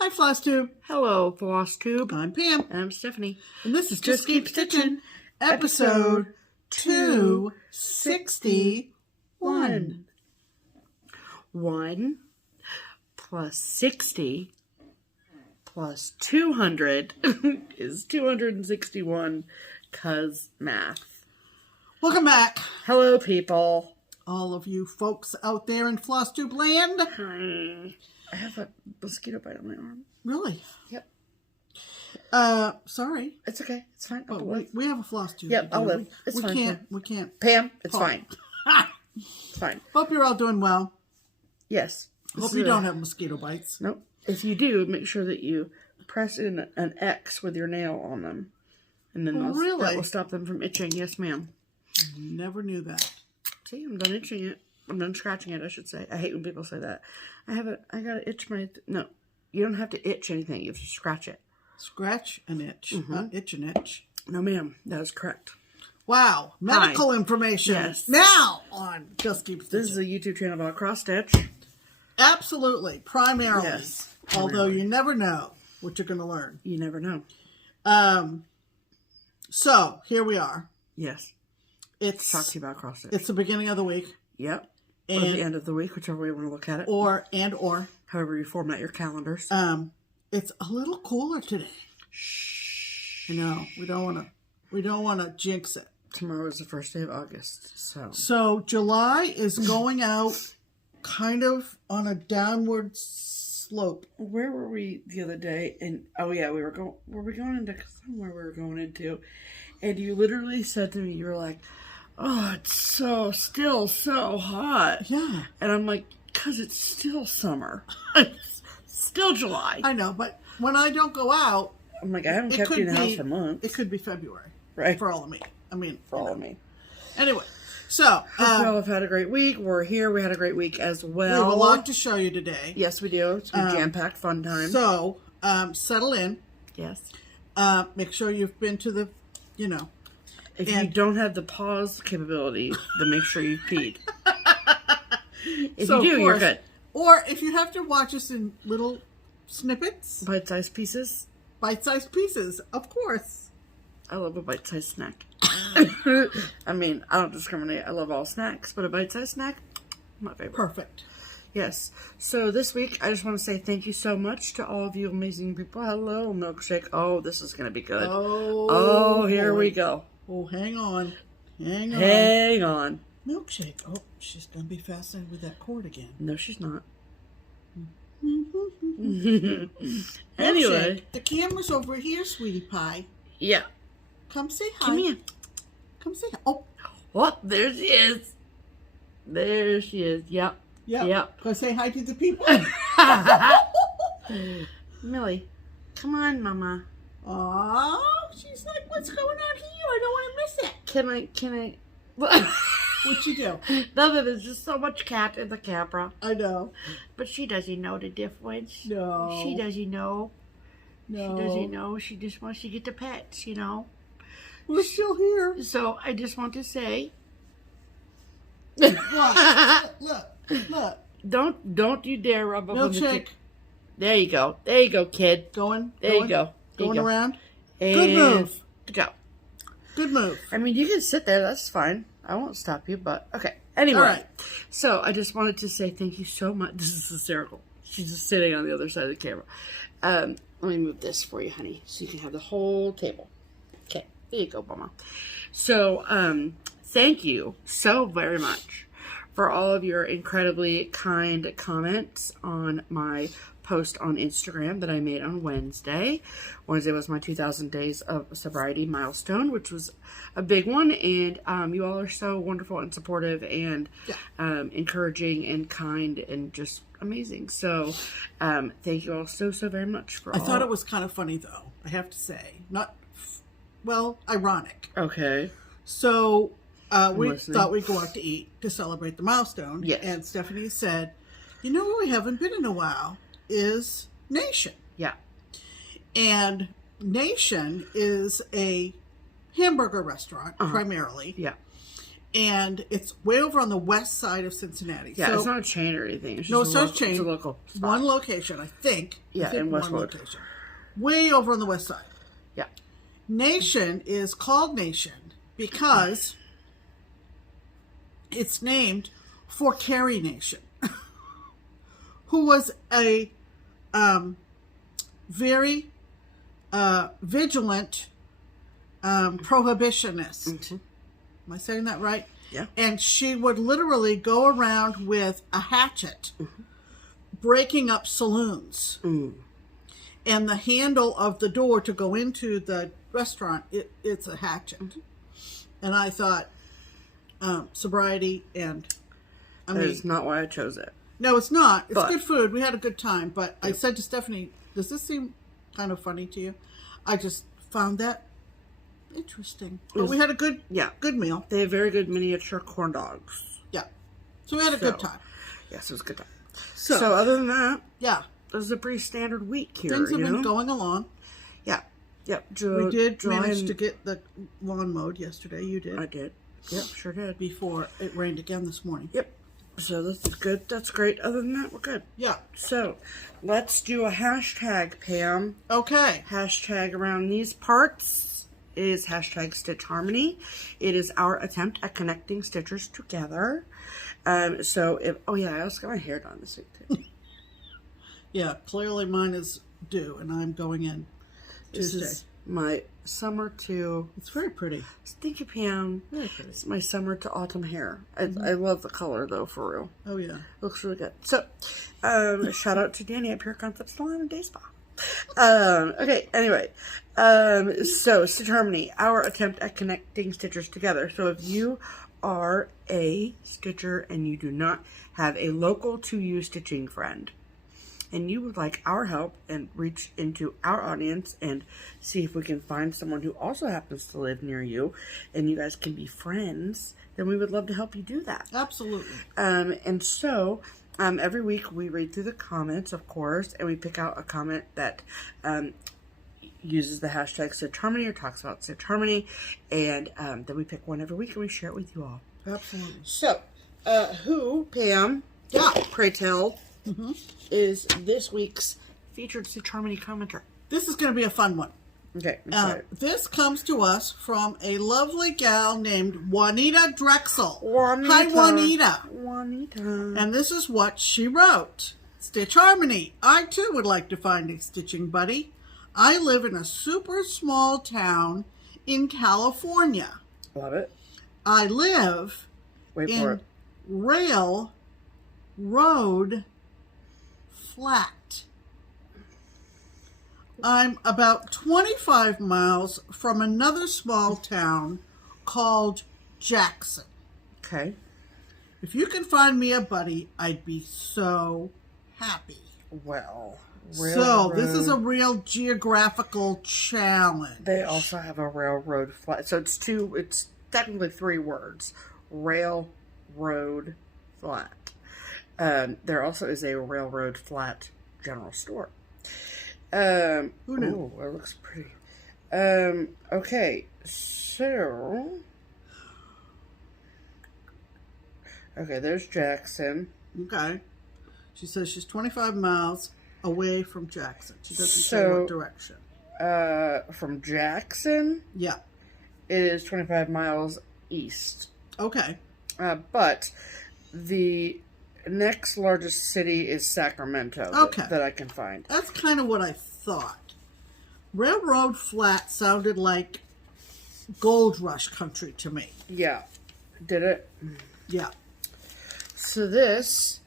Hi, FlossTube. Hello, FlossTube. I'm Pam. And I'm Stephanie. And this is Just Keep Stitching, episode 261. 1 plus 60 plus 200 is 261, 'cause math. Welcome back, Hello, people. all of you folks out there in FlossTube land. I have a mosquito bite on my arm. Really? Yep. Sorry. It's okay. It's fine. But we have a FlossTube. Yep, I'll live. It's fine. We can't. Pam, it's Oh. fine. It's fine. Hope you're all doing well. Yes. Hope you don't have mosquito bites. Nope. If you do, make sure that you press in an X with your nail on them. And then that will stop them from itching. Yes, ma'am. Never knew that. See, I'm done itching it. I'm done scratching it, I should say. I hate when people say that. I gotta itch my... No, you don't have to itch anything. You have to scratch it. Scratch and itch. Not itch and itch. No, ma'am. That is correct. Wow. Medical information. Yes. Now on Just Keep Stitching. This is a YouTube channel about cross stitch. Absolutely. Primarily. Yes. Although you never know what you're going to learn. You never know. So, here we are. Yes. It's Talk to you about cross stitch. It's the beginning of the week. Yep. And, or the end of the week, whichever way you want to look at it. Or. However you format your calendars. It's a little cooler today. Shh. I know. We don't want to jinx it. Tomorrow is the first day of August, So July is going out kind of on a downward slope. Where were we the other day? And oh yeah, were we going into somewhere we were going into? And you literally said to me, you were like, "Oh, it's still so hot." Yeah. And I'm like, "'Cause it's still summer. It's still July." I know, but when I don't go out, I'm like, I haven't kept you in the house for months. It could be February. Right. For all of me. I mean, for all of me. Anyway, so hope you all have had a great week. We're here. We had a great week as well. We have a lot to show you today. Yes, we do. It's been jam-packed fun time. So, settle in. Yes. Make sure you've been to the, If you don't have the pause capability, then make sure you've peed. If you do, you're good. Or if you have to watch us in little snippets. Bite-sized pieces. Bite-sized pieces, of course. I love a bite-sized snack. I mean, I don't discriminate. I love all snacks, but a bite-sized snack, my favorite. Perfect. Yes. So this week, I just want to say thank you so much to all of you amazing people. Hello, Milkshake. Oh, this is going to be good. Oh, here we go. Oh, hang on. Hang on. Milkshake. Oh, she's going to be fascinated with that cord again. No, she's not. Anyway. The camera's over here, sweetie pie. Yeah. Come say hi. Come here. Come say hi. Oh. Oh, there she is. There she is. Yep. Yep. Go say hi to the people. Millie, come on, Mama. Oh, she's like, what's going on here? I don't want to miss it. Can I? What'd you do? Nothing. There's just so much cat in the camera. I know. But she doesn't know the difference. No. She doesn't know. No. She doesn't know. She just wants to get the pets, We're still here. So I just want to say. What? Look. Don't you dare rub up on the Milkshake. There you go. There you go, kid. Going. There you go. Going around. And good move. Go. Good move. I mean, you can sit there. That's fine. I won't stop you, but okay. Anyway. All right. So I just wanted to say thank you so much. This is hysterical. She's just sitting on the other side of the camera. Let me move this for you, honey, so you can have the whole table. Okay. There you go, Mama. So, thank you so very much for all of your incredibly kind comments on my post on Instagram that I made on Wednesday. Wednesday was my 2,000 days of sobriety milestone, which was a big one. And you all are so wonderful and supportive and encouraging and kind and just amazing. So thank you all so very much for all. I thought it was kind of funny, though, I have to say. Ironic. Okay. So we thought we'd go out to eat to celebrate the milestone. Yes. And Stephanie said, where we haven't been in a while is Nation. Yeah. And Nation is a hamburger restaurant, primarily. Yeah. And it's way over on the west side of Cincinnati. Yeah, so, it's not a chain or anything. It's no, just it's not a chain. It's a local spot. One location, I think. Yeah, I think in Westwood. one location. Way over on the west side. Yeah. Nation is called Nation because it's named for Carrie Nation, who was a very vigilant prohibitionist. Mm-hmm. Am I saying that right? Yeah. And she would literally go around with a hatchet, breaking up saloons. Mm. And the handle of the door to go into the restaurant, it's a hatchet. Mm-hmm. And I thought, sobriety and... That is not why I chose it. No, it's not. It's good food. We had a good time. But I said to Stephanie, does this seem kind of funny to you? I just found that interesting. But we had a good meal. They have very good miniature corn dogs. Yeah. So we had a good time. Yes, it was a good time. So other than that, yeah, it was a pretty standard week here. Things have been going along. Yeah. Yep. We did manage to get the lawn mowed yesterday. You did. I did. Yep, sure did. Before it rained again this morning. Yep. So that's good. That's great. Other than that, we're good. Yeah. So let's do a hashtag, Pam. Okay. Hashtag around these parts is hashtag Stitch Harmony. It is our attempt at connecting stitchers together. So if I also got my hair done this week too. Yeah, clearly mine is due, and I'm going in Tuesday. This is my summer to... It's very pretty. Thank you, Pam. Very pretty. It's my summer to autumn hair. I love the color, though, for real. Oh, yeah. Looks really good. So, shout out to Danny at Pure Concept Salon and Day Spa. Okay, anyway. So, Stitch Harmony, our attempt at connecting stitchers together. So, if you are a stitcher and you do not have a local to you stitching friend, and you would like our help and reach into our audience and see if we can find someone who also happens to live near you and you guys can be friends, then we would love to help you do that. Absolutely. And so every week we read through the comments, of course, and we pick out a comment that uses the hashtag Stitch Harmony or talks about Stitch Harmony, and then we pick one every week and we share it with you all. Absolutely. So, who, Pam, pray tell, is this week's featured Stitch Harmony commenter? This is going to be a fun one. Okay. This comes to us from a lovely gal named Juanita Drexel. Juanita. Hi, Juanita. Juanita. And this is what she wrote. Stitch Harmony. I, too, would like to find a stitching buddy. I live in a super small town in California. Love it. I live in Railroad Flat. I'm about 25 miles from another small town called Jackson. Okay. If you can find me a buddy, I'd be so happy. Well, so this is a real geographical challenge. They also have a railroad flat. So it's technically 3 words. Railroad flat. There also is a railroad flat general store. Who knew? Oh, it looks pretty. Okay, so... Okay, there's Jackson. Okay. She says she's 25 miles away from Jackson. She doesn't say what direction. From Jackson? Yeah. It is 25 miles east. Okay. But the next largest city is Sacramento. Okay. That I can find. That's kind of what I thought. Railroad Flat sounded like gold rush country to me. Yeah. Did it? Yeah. So this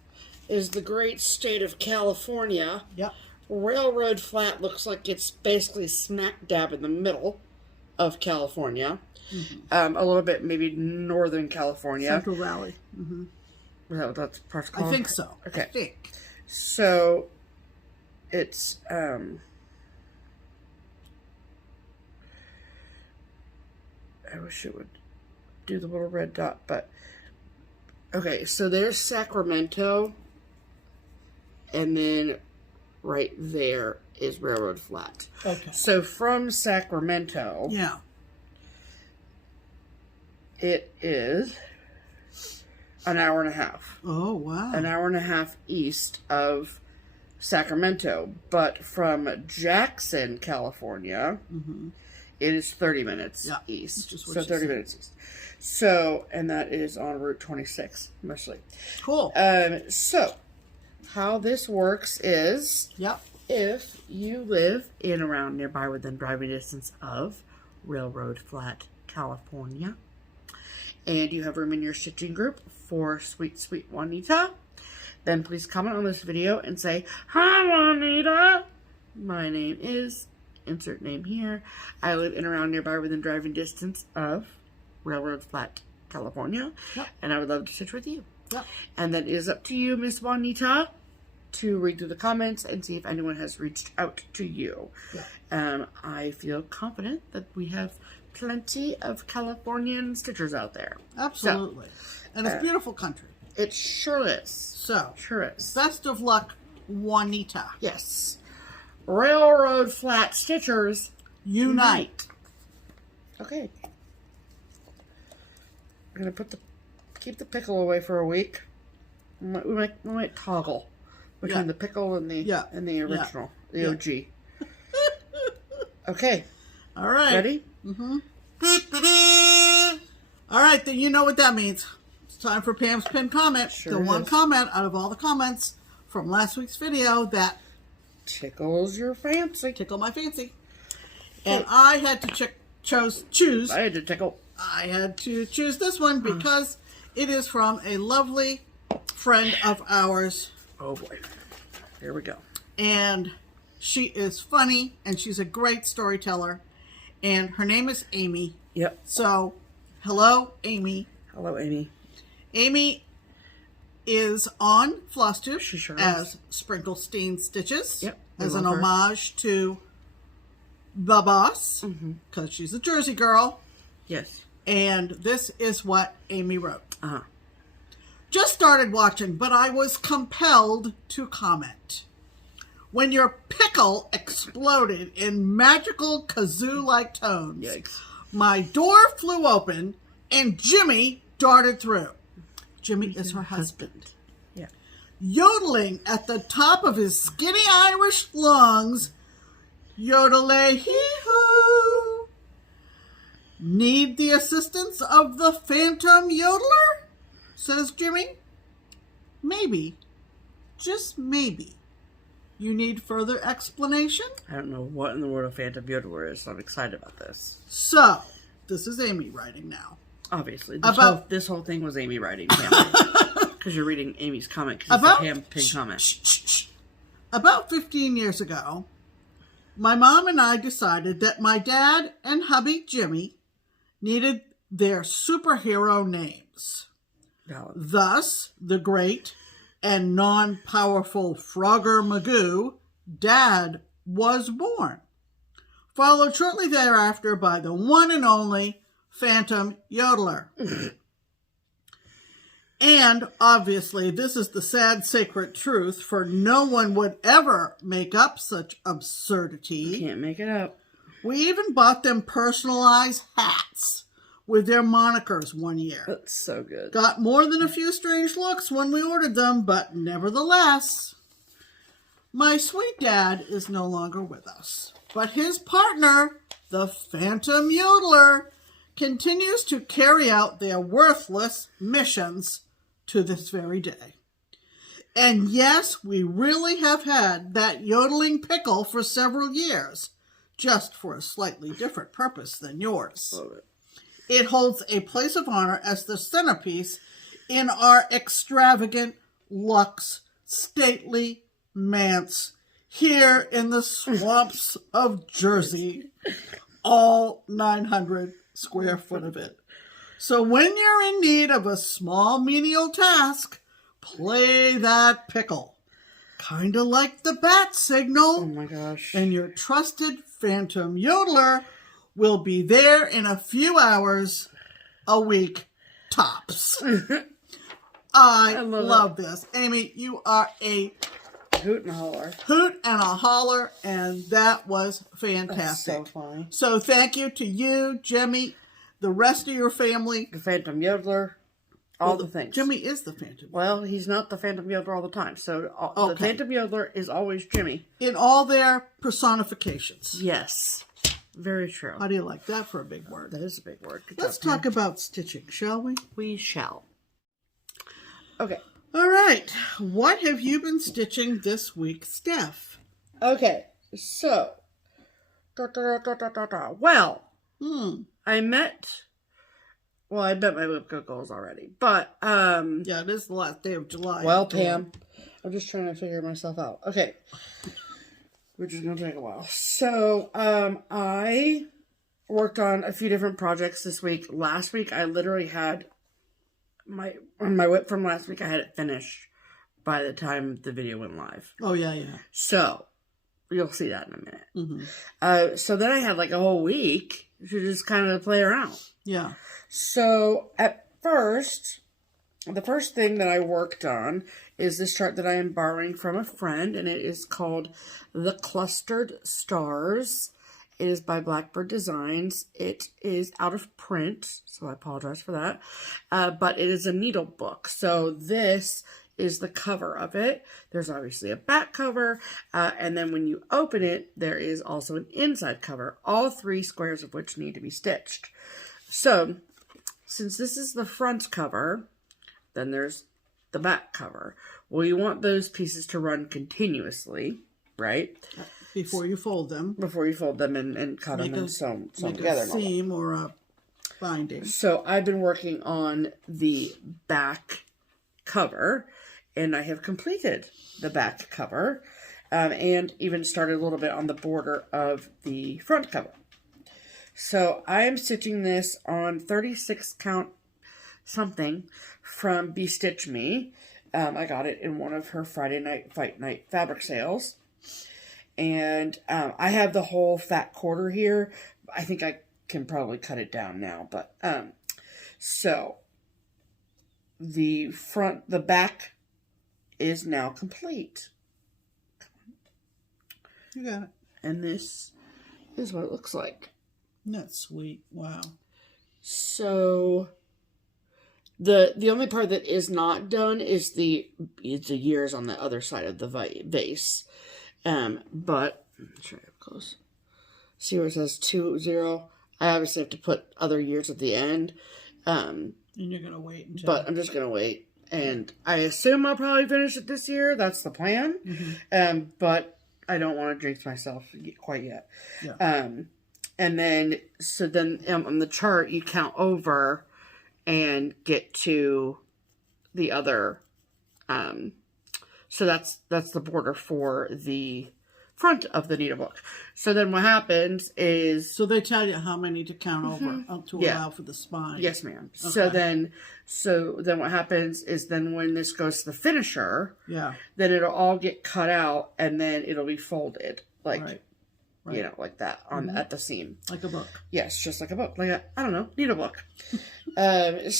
is the great state of California. Yep. Railroad Flat looks like it's basically smack dab in the middle of California. Mm-hmm. A little bit maybe northern California. Central Valley. Mm-hmm. Well, that's part of I think so. Okay. I think. So it's I wish it would do the little red dot, but okay, so there's Sacramento, and then right there is Railroad Flat. Okay. So from Sacramento, yeah, it is an hour and a half. Oh, wow. An hour and a half east of Sacramento. But from Jackson, California, it is 30 minutes east. So 30 minutes east. So, and that is on Route 26, mostly. Cool. So, how this works is, if you live in, around, nearby, within driving distance of Railroad Flat, California, and you have room in your stitching group for sweet, sweet Juanita, then please comment on this video and say, "Hi, Juanita. My name is," insert name here. "I live in, around, nearby, within driving distance of Railroad Flat, California, and I would love to stitch with you." And then it is up to you, Miss Juanita, to read through the comments and see if anyone has reached out to you. I feel confident that we have plenty of Californian stitchers out there. Absolutely. And it's a beautiful country. It sure is. So, sure is. Best of luck, Juanita. Yes. Railroad Flat Stitchers unite. Okay. I'm going to keep the pickle away for a week. We might toggle between the pickle and the original, the OG. Okay. All right. Ready? All right, then you know what that means. It's time for Pam's pinned comment. Sure the one is. comment out of all the comments from last week's video that tickles your fancy. Tickle my fancy. And I had to choose. I had to tickle. I had to choose this one because it is from a lovely friend of ours. Oh boy. Here we go. And she is funny and she's a great storyteller. And her name is Amy. Yep. So, hello, Amy. Hello, Amy. Amy is on FlossTube She sure as Sprinklestein Stitches. Yep. As an homage to the boss. Because she's a Jersey girl. Yes. And this is what Amy wrote. Just started watching, but I was compelled to comment. When your pickle exploded in magical kazoo-like tones, my door flew open and Jimmy darted through. Jimmy is her husband. Yeah. Yodeling at the top of his skinny Irish lungs, yodelay-hee-hoo. Need the assistance of the phantom yodeler? Says Jimmy. Maybe, just maybe, you need further explanation? I don't know what in the world a phantom yodeler is, so I'm excited about this. So, this is Amy writing now. Obviously. This whole thing was Amy writing. Because you're reading Amy's comment, because it's a pinned comment. About 15 years ago, my mom and I decided that my dad and hubby Jimmy needed their superhero names. Thus, the great and non-powerful Frogger Magoo, Dad, was born. Followed shortly thereafter by the one and only Phantom Yodeler. And, obviously, this is the sad sacred truth, for no one would ever make up such absurdity. Can't make it up. We even bought them personalized hats with their monikers one year. That's so good. Got more than a few strange looks when we ordered them, but nevertheless, my sweet dad is no longer with us. But his partner, the Phantom Yodeler, continues to carry out their worthless missions to this very day. And yes, we really have had that yodeling pickle for several years, just for a slightly different purpose than yours. Love it. It holds a place of honor as the centerpiece in our extravagant, luxe, stately manse here in the swamps of Jersey. All 900 square foot of it. So when you're in need of a small menial task, play that pickle. Kind of like the bat signal. Oh my gosh. And your trusted Phantom Yodeler will be there in a few hours, a week, tops. I love this. Amy, you are a hoot and a holler. Hoot and a holler, and that was fantastic. That's so funny. So thank you to you, Jimmy, the rest of your family. The Phantom Yodeler. All the things. Jimmy is the Phantom. Well, he's not the Phantom Yodeler all the time. So the Okay. Phantom Yodeler is always Jimmy. In all their personifications. Yes. Very true. How do you like that for a big word? That is a big word. Good Let's job, talk about stitching, shall we? We shall. Okay. All right. What have you been stitching this week, Steph? Okay. So. Well. I met my Whipco goals already. But, yeah, it is the last day of July. Well, Pam, I'm just trying to figure myself out. Okay. Which is going to take a while. So, I worked on a few different projects this week. Last week, I literally had my whip from last week. I had it finished by the time the video went live. Oh, yeah. So, you'll see that in a minute. So then I had like a whole week to just kind of play around. Yeah. So, at first, the first thing that I worked on is this chart that I am borrowing from a friend, and it is called The Clustered Stars. It is by Blackbird Designs. It is out of print, so I apologize for that. But it is a needle book. So this is the cover of it. There's obviously a back cover, and then when you open it, there is also an inside cover, all 3 squares of which need to be stitched. So, since this is the front cover, then there's the back cover. Well, you want those pieces to run continuously, right? Before you fold them. Before you fold them and cut them and sew them together. A seam or a binding. So I've been working on the back cover, and I have completed the back cover, and even started a little bit on the border of the front cover. So I am stitching this on 36 count something from Stitch Me. I got it in one of her Friday night fight night fabric sales. And I have the whole fat quarter here. I think I can probably cut it down now. But so the back is now complete. You got it. And this is what it looks like. That's sweet. Wow. So the only part that is not done is the years on the other side of the vase. But let me try up close. See where it says 20? I obviously have to put other years at the end. And you're gonna wait until. But I'm just gonna wait, and I assume I'll probably finish it this year. That's the plan. But I don't want to jinx myself quite yet. Yeah. And then on the chart you count over and get to the other. So that's the border for the front of the needle book. So then what happens is... So they tell you how many to count over to allow for the spine. Yes, ma'am. Okay. So then what happens is then when this goes to the finisher, yeah, then it'll all get cut out and then it'll be folded. Like, right. you know, like that at the seam. Like a book. Yes, just like a book. Like a, I don't know, needle book. I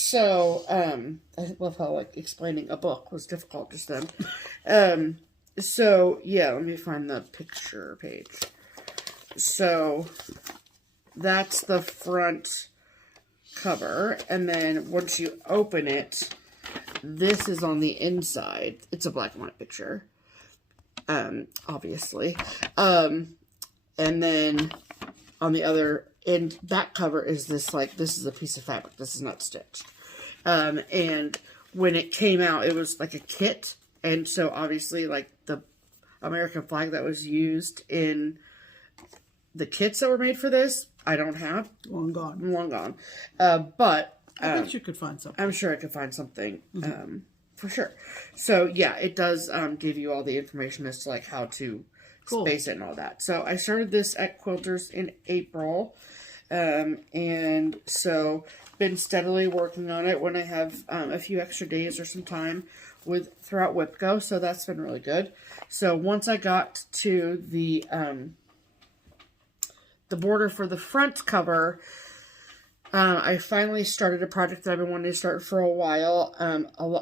love how, like, explaining a book was difficult just then. So, yeah, let me find the picture page. So, that's the front cover. And then once you open it, this is on the inside. It's a black and white picture. Obviously. And then on the other end, back cover is this, like, this is a piece of fabric. This is not stitched. And when it came out, it was like a kit. And so, obviously, like, the American flag that was used in the kits that were made for this, I don't have. Long gone. Long gone. But... I bet you could find something. I'm sure I could find something, for sure. So, yeah, it does give you all the information as to, like, how to space it and all that. So, I started this at Quilters in April. And so, been steadily working on it when I have a few extra days or some time throughout Whipco, so that's been really good. So once I got to the border for the front cover, I finally started a project that I've been wanting to start for a while.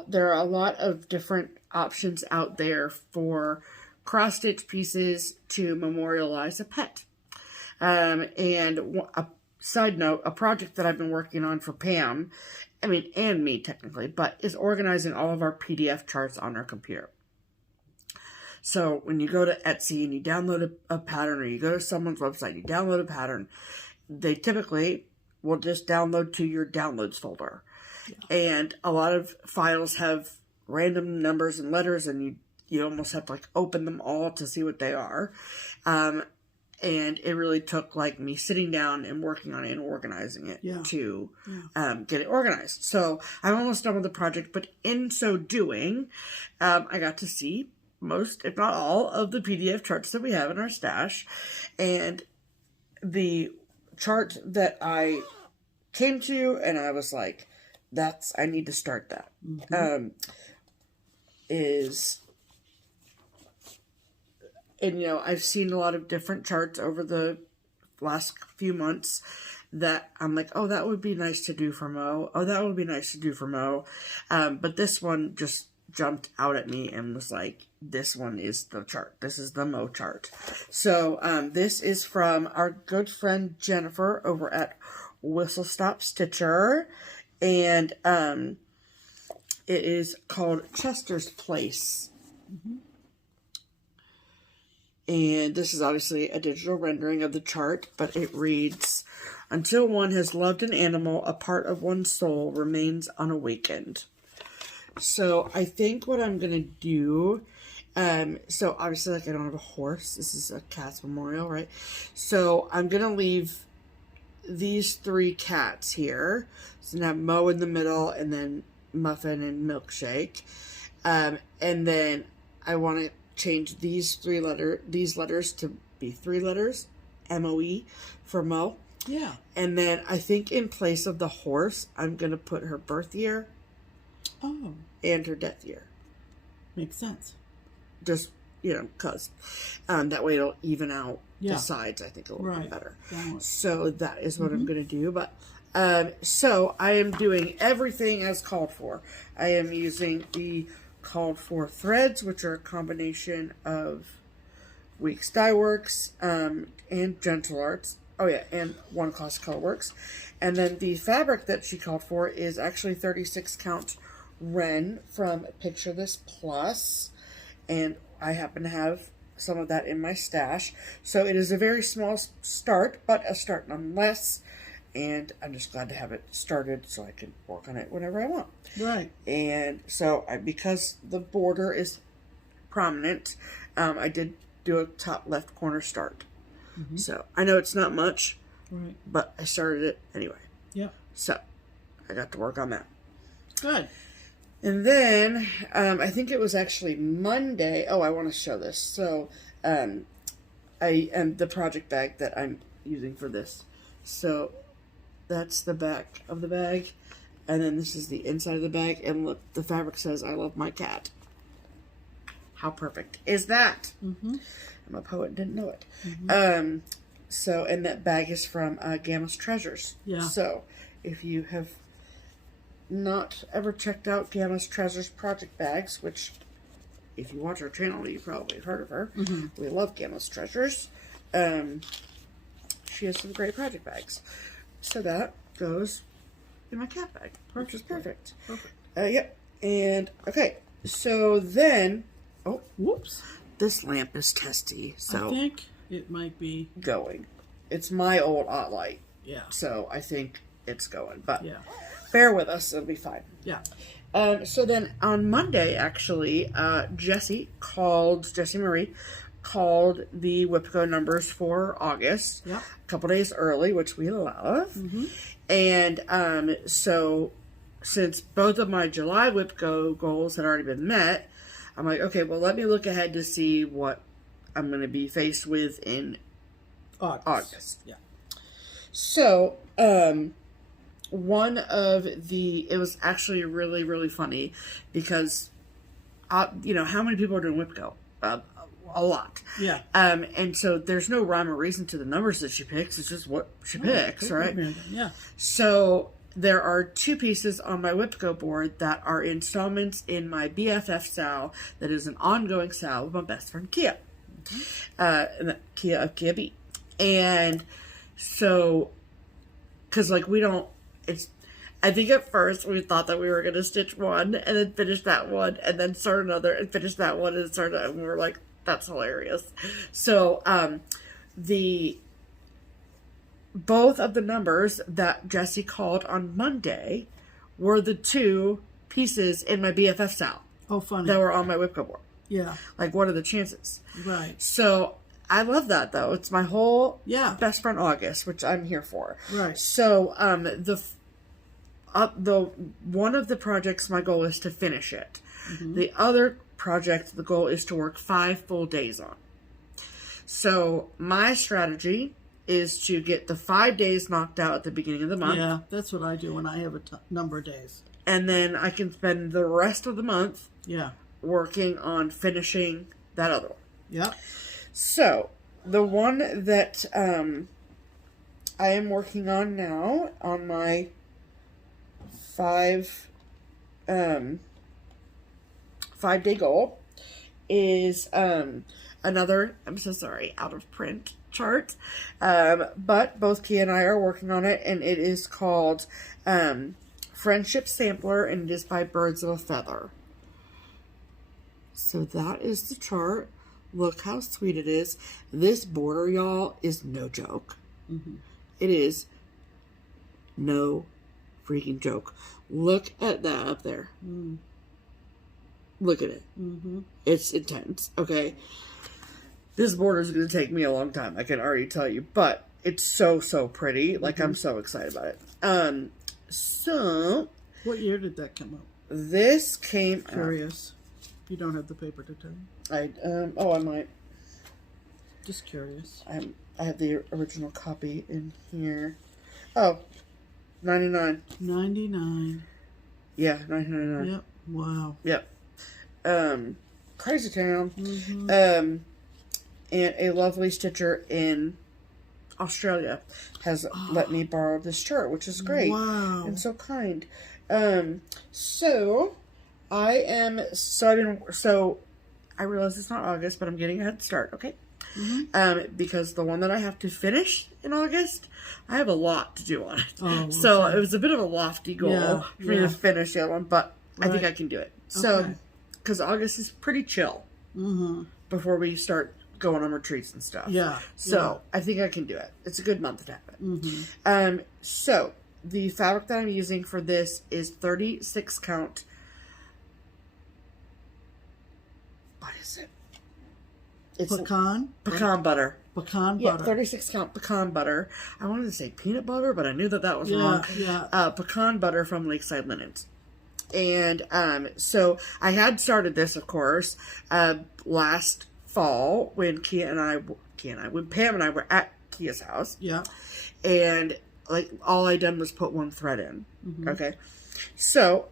There are a lot of different options out there for cross-stitch pieces to memorialize a pet. And side note, a project that I've been working on for Pam, I mean, and me technically, but is organizing all of our PDF charts on our computer. So when you go to Etsy and you download a pattern, or you go to someone's website, you download a pattern, they typically will just download to your downloads folder. Yeah. And a lot of files have random numbers and letters, and you almost have to like open them all to see what they are. And it really took like me sitting down and working on it and organizing it to get it organized. So I'm almost done with the project, but in so doing, I got to see most, if not all, of the PDF charts that we have in our stash. And the chart that I came to, and I was like, I need to start that, and, you know, I've seen a lot of different charts over the last few months that I'm like, oh, that would be nice to do for Mo. Oh, that would be nice to do for Mo. But this one just jumped out at me and was like, this one is the chart. This is the Mo chart. So this is from our good friend Jennifer over at Whistle Stop Stitcher. And it is called Chester's Place. Mm-hmm. And this is obviously a digital rendering of the chart, but it reads, until one has loved an animal, a part of one's soul remains unawakened. So I think what I'm going to do, so obviously like I don't have a horse. This is a cat's memorial, right? So I'm going to leave these 3 cats here. So I have Mo in the middle, and then Muffin and Milkshake. And then I want to change these letters to be 3 letters, M-O-E, for Mo. Yeah. And then I think in place of the horse, I'm going to put her birth year. Oh. And her death year. Makes sense. Just, you know, because that way it'll even out the sides, I think, a little bit better. So that is what I'm going to do. But so I am doing everything as called for. I am using the called for threads, which are a combination of Weeks Dye Works and Gentle Arts. Oh yeah, and One Class Colorworks. And then the fabric that she called for is actually 36 count Ren from Picture This Plus, and I happen to have some of that in my stash. So it is a very small start, but a start nonetheless. And I'm just glad to have it started so I can work on it whenever I want. Right. And so because the border is prominent, I did do a top left corner start. Mm-hmm. So I know it's not much, right, but I started it anyway. Yeah. So I got to work on that. Good. And then I think it was actually Monday. Oh, I want to show this. So the project bag that I'm using for this. So that's the back of the bag, and then this is the inside of the bag, and look, the fabric says, I love my cat. How perfect is that? Mm-hmm. I'm a poet, didn't know it. Mm-hmm. So, and that bag is from Gammas Treasures. Yeah. So, if you have not ever checked out Gammas Treasures project bags, which, if you watch our channel, you probably have heard of her. Mm-hmm. We love Gammas Treasures. She has some great project bags. So that goes in my cat bag, which is perfect. Perfect. Yep. And, okay. So then, oh, whoops. This lamp is testy, so I think it might be going. It's my old light. Yeah. So I think it's going, but yeah, bear with us, it'll be fine. Yeah. So then on Monday, actually, Jessie Marie called the WIPCO numbers for August. Yeah. A couple days early, which we love. Mm-hmm. And so since both of my July WIPCO goals had already been met, I'm like, okay, well, let me look ahead to see what I'm going to be faced with in August. Yeah. So, it was actually really, really funny because, how many people are doing WIPCO? A lot. Yeah. And so there's no rhyme or reason to the numbers that she picks. It's just what she picks, right? Yeah. So there are 2 pieces on my WIPCO board that are installments in my BFF sal that is an ongoing sal with my best friend Kia. Mm-hmm. Kia of Kia Beat. And so because like we don't, it's, I think at first we thought that we were going to stitch one and then finish that one and then start another and finish that one and start that, and we were like, that's hilarious. So both of the numbers that Jessie called on Monday were the 2 pieces in my BFF style. Oh, funny. That were on my whipco board. Yeah. Like, what are the chances? Right. So I love that, though. It's my whole best friend August, which I'm here for. Right. So the one of the projects, my goal is to finish it. Mm-hmm. The other project, the goal is to work 5 full days on. So my strategy is to get the 5 days knocked out at the beginning of the month. Yeah, that's what I do when I have a number of days. And then I can spend the rest of the month working on finishing that other one. Yeah. So the one that I am working on now on my 5-day goal is another, I'm so sorry, out of print chart. But both Kia and I are working on it, and it is called Friendship Sampler, and it is by Birds of a Feather. So that is the chart. Look how sweet it is. This border, y'all, is no joke. Mm-hmm. It is no freaking joke. Look at that up there. Mm. Look at it. Mm-hmm. It's intense. Okay. This border is going to take me a long time. I can already tell you. But it's so, so pretty. Like, I'm so excited about it. So. What year did that come out? This came out. Curious. You don't have the paper to tell me. I might. Just curious. I have the original copy in here. Oh, 99. 99. Yeah, 1999. Yep. Wow. Yep. Crazy town. Mm-hmm. And a lovely stitcher in Australia has let me borrow this chart, which is great. Wow. And so kind. So I realize it's not August, but I'm getting a head start, okay? Mm-hmm. Because the one that I have to finish in August, I have a lot to do on it. Oh, okay. So it was a bit of a lofty goal for me to finish the other one, but I think I can do it. So, because August is pretty chill before we start going on retreats and stuff. Yeah. So I think I can do it. It's a good month to have it. Mm-hmm. So the fabric that I'm using for this is 36 count. What is it? It's pecan butter. Pecan butter. Yeah, 36 count pecan butter. I wanted to say peanut butter, but I knew that was wrong. Yeah. Pecan butter from Lakeside Linens. And so I had started this, of course, last fall when when Pam and I were at Kia's house. Yeah. And like all I done was put one thread in. Mm-hmm. Okay. So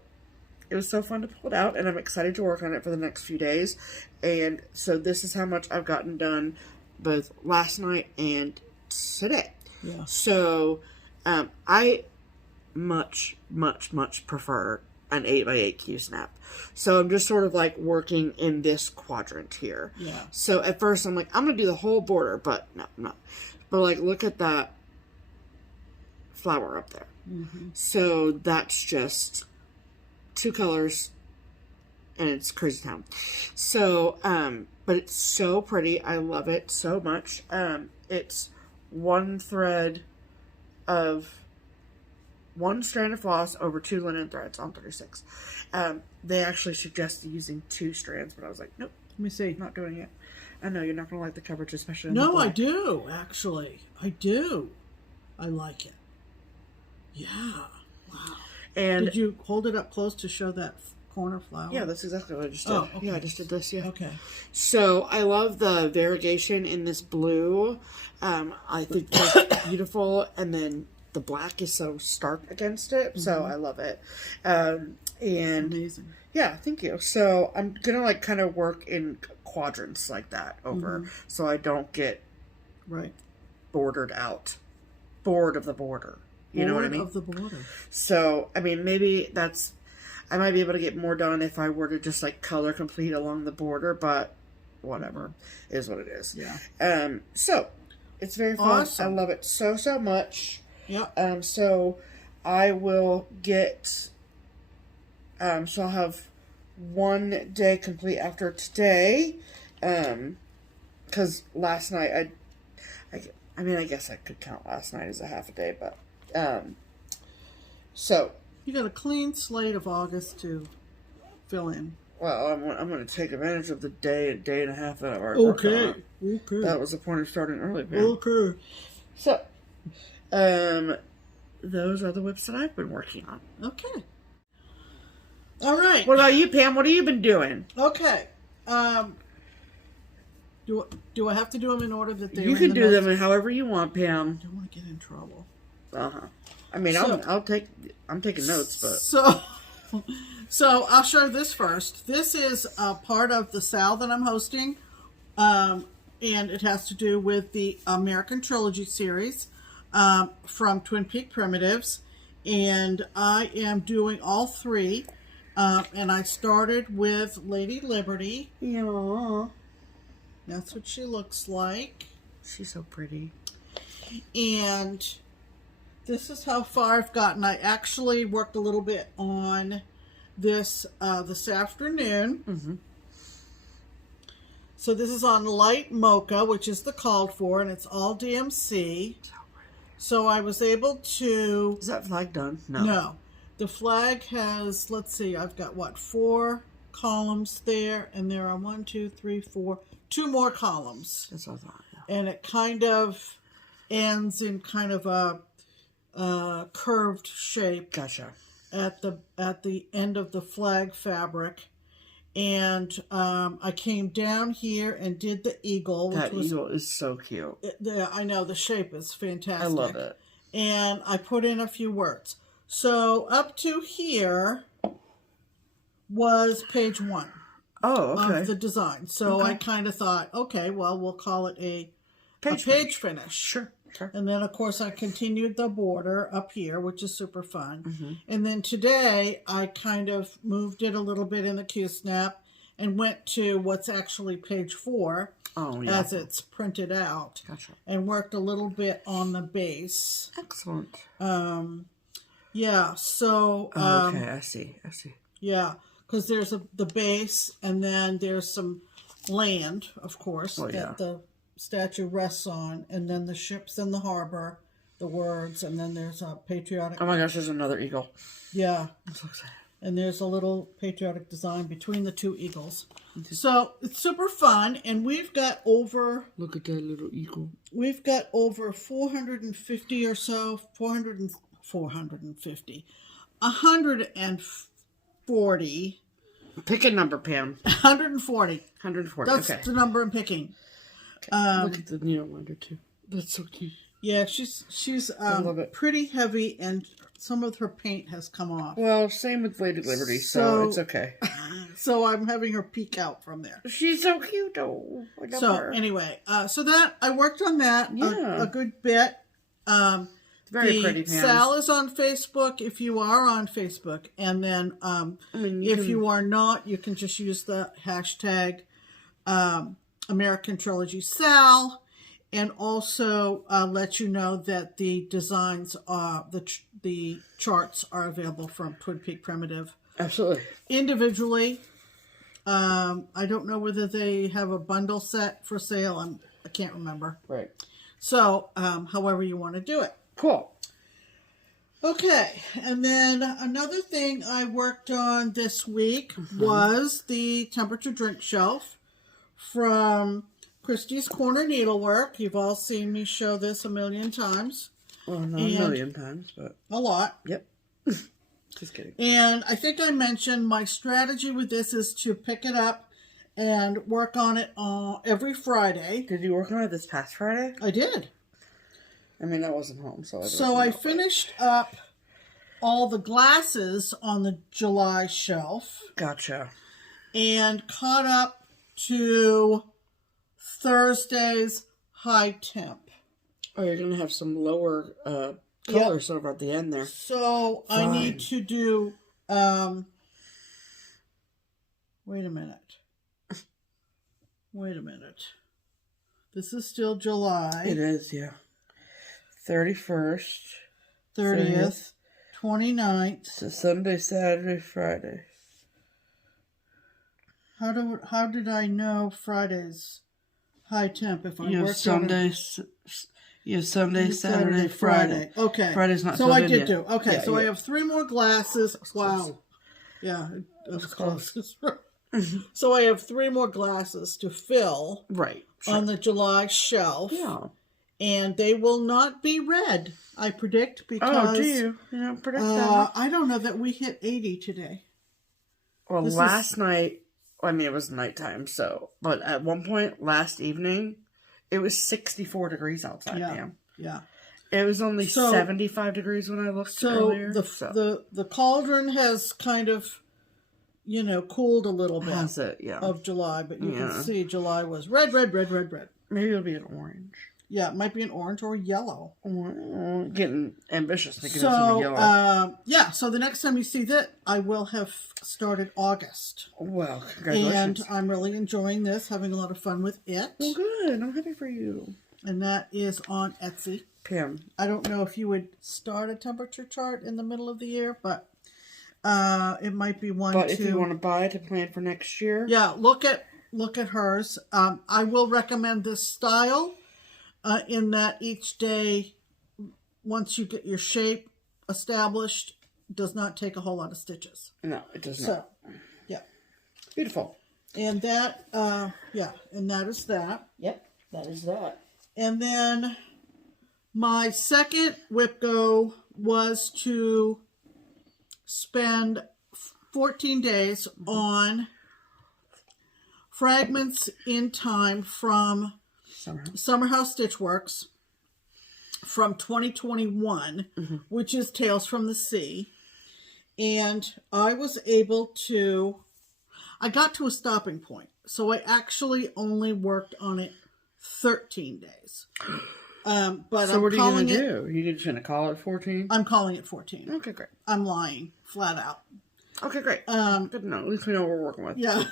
it was so fun to pull it out, and I'm excited to work on it for the next few days. And so this is how much I've gotten done both last night and today. Yeah. So I much prefer an 8x8 Q snap. So I'm just sort of like working in this quadrant here. Yeah. So at first I'm like, I'm going to do the whole border, but no, I'm not. But like, look at that flower up there. Mm-hmm. So that's just 2 colors and it's crazy town. So, but it's so pretty. I love it so much. It's one strand of floss over 2 linen threads on 36. They actually suggested using 2 strands, but I was like, nope. Let me see. Not doing it. I know you're not going to like the coverage, especially. No, I do, actually. I do. I like it. Yeah. Wow. And did you hold it up close to show that corner flower? Yeah, that's exactly what I just did. Oh, okay. Yeah, I just did this, yeah. Okay. So I love the variegation in this blue. I think that's beautiful. And then the black is so stark against it. Mm-hmm. So I love it. And amazing. Yeah, thank you. So I'm going to like kind of work in quadrants like that over so I don't get bordered out. Bored of the border. You know what I mean? Of the border. So, I mean, maybe I might be able to get more done if I were to just like color complete along the border, but whatever. It is what it is. Yeah. So it's very fun. Awesome. I love it so much. Yep. So I will get, so I'll have one day complete after today, because last night I mean, I guess I could count last night as a half a day, but, so. You got a clean slate of August to fill in. Well, I'm going to take advantage of the day and a half that I've already worked on it. Okay. That was the point of starting early, man. Okay. So, those are the whips that I've been working on. Okay. All right. What about you, Pam? What have you been doing? Okay. Do I have to do them in order that they're You can do them however you want, Pam. I don't want to get in trouble. I mean, I'm taking notes, but so I'll show this first. This is a part of the sale that I'm hosting, and it has to do with the American Trilogy series from Twin Peak Primitives, and I am doing all three. And I started with Lady Liberty. Yeah. That's what she looks like. She's so pretty. And this is how far I've gotten. I actually worked a little bit on this this afternoon. Mm-hmm. So this is on light mocha, which is the called for, and it's all DMC. So I was able to... Is that flag done? No. No. The flag has, let's see, I've got, what, 4 columns there, and there are 1, 2, 3, 4, 2 more columns. That's what I thought, yeah. And it kind of ends in kind of a curved shape. Gotcha. At the end of the flag fabric. And I came down here and did the eagle. That eagle is so cute. I know, the shape is fantastic. I love it. And I put in a few words. So up to here was page 1 of the design. So I kind of thought, okay, well, we'll call it a page finish. Sure. And then, of course, I continued the border up here, which is super fun. Mm-hmm. And then today, I kind of moved it a little bit in the Q-snap and went to what's actually page 4 as it's printed out. Gotcha. And worked a little bit on the base. Excellent. Yeah, so... okay, I see. Yeah, because there's the base, and then there's some land, of course, that the statue rests on, and then the ships in the harbor, the words, and then there's a patriotic... Oh my gosh, there's another eagle. Yeah. I'm so excited. And there's a little patriotic design between the 2 eagles. So it's super fun, and we've got over... Look at that little eagle. We've got over 450 or so, 450. 140. Pick a number, Pam. 140. 140, That's the number I'm picking. Look at the needle winder, too. That's so cute. Yeah, she's I love it. pretty heavy, and some of her paint has come off. Well, same with Lady Liberty, so it's okay. So I'm having her peek out from there. She's so cute, though. I love her. Anyway, so that I worked on that a good bit. Very pretty, Pam. Sal is on Facebook if you are on Facebook, and then if you are not, you can just use the hashtag American Trilogy Sal, and also let you know that the designs, the charts are available from Twin Peak Primitive. Absolutely. Individually. I don't know whether they have a bundle set for sale. I can't remember. Right. So, however you want to do it. Cool. Okay, and then another thing I worked on this week was the temperature drink shelf from Christie's Corner Needlework. You've all seen me show this a million times. Well, not a million times, but... A lot. Yep. Just kidding. And I think I mentioned my strategy with this is to pick it up and work on it every Friday. Did you work on it this past Friday? I did. I mean, I wasn't home, so I finished up all the glasses on the July shelf. Gotcha. And caught up to Thursday's high temp. Oh, you're going to have some lower colors over at the end there. So I need to do... Wait a minute. This is still July. It is, yeah. 31st. 30th, 29th. So Sunday, Saturday, Friday. How did I know Friday's high temp if I You have worked Sunday, Saturday, Friday. Okay. Friday's not so filled I in did yet. do. Okay, Yeah, so I yeah. have 3 more glasses. Wow. Yeah, it was close. So I have 3 more glasses to fill Right. Sure. on the July shelf. Yeah. And they will not be red, I predict, because... Oh, do you? You don't predict that? I don't know that we hit 80 today. Well, last night, I mean, it was nighttime, so... But at one point, last evening, it was 64 degrees outside, Pam. Yeah. It was only 75 degrees when I looked earlier. The cauldron has kind of, cooled a little bit. Has it? Yeah. Of July, but you can see July was red. Maybe it'll be an orange. Yeah, it might be an orange or yellow. Getting ambitious thinking it's going to be yellow. So the next time you see that, I will have started August. Well, congratulations. And I'm really enjoying this, having a lot of fun with it. Well, good. I'm happy for you. And that is on Etsy. Pam. I don't know if you would start a temperature chart in the middle of the year, but it might be one But if you want to buy to plan for next year. Yeah, look at hers. I will recommend this style. In that each day, once you get your shape established, does not take a whole lot of stitches. No, it does not. So, yeah. Beautiful. And that, and that is that. Yep, that is that. And then my second whip go was to spend 14 days on fragments in time from Summer House Stitch Works from 2021, which is Tales from the Sea. And I was able to, I got to a stopping point. So I actually only worked on it 13 days. But so what are you going to do? You just going to call it 14? I'm calling it 14. Okay, great. I'm lying, flat out. Okay, great. Good to know. At least we know what we're working with. Yeah.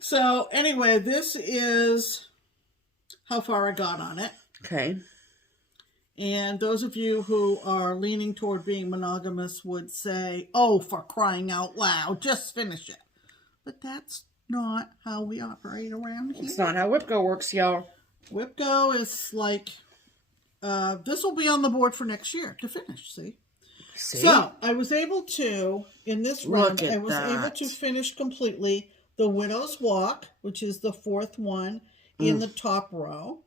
So anyway, this is how far I got on it. Okay. And those of you who are leaning toward being monogamous would say, oh, for crying out loud, just finish it. But that's not how we operate around here. It's not how WhipGo works, y'all. WhipGo is like, this will be on the board for next year to finish, see? So, I was able to, in this run, I was able to finish completely the Widow's Walk, which is the 4th one in the top row.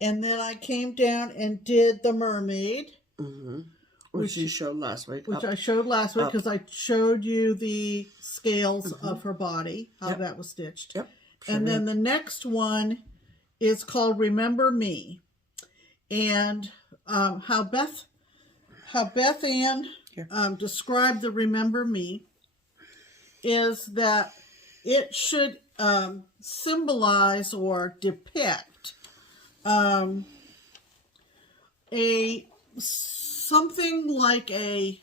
And then I came down and did the Mermaid. Which you showed last week. Which I showed last week because I showed you the scales of her body, how that was stitched. Yep. And then the next one is called Remember Me. And how Beth Ann described the Remember Me is that it should symbolize or depict something like I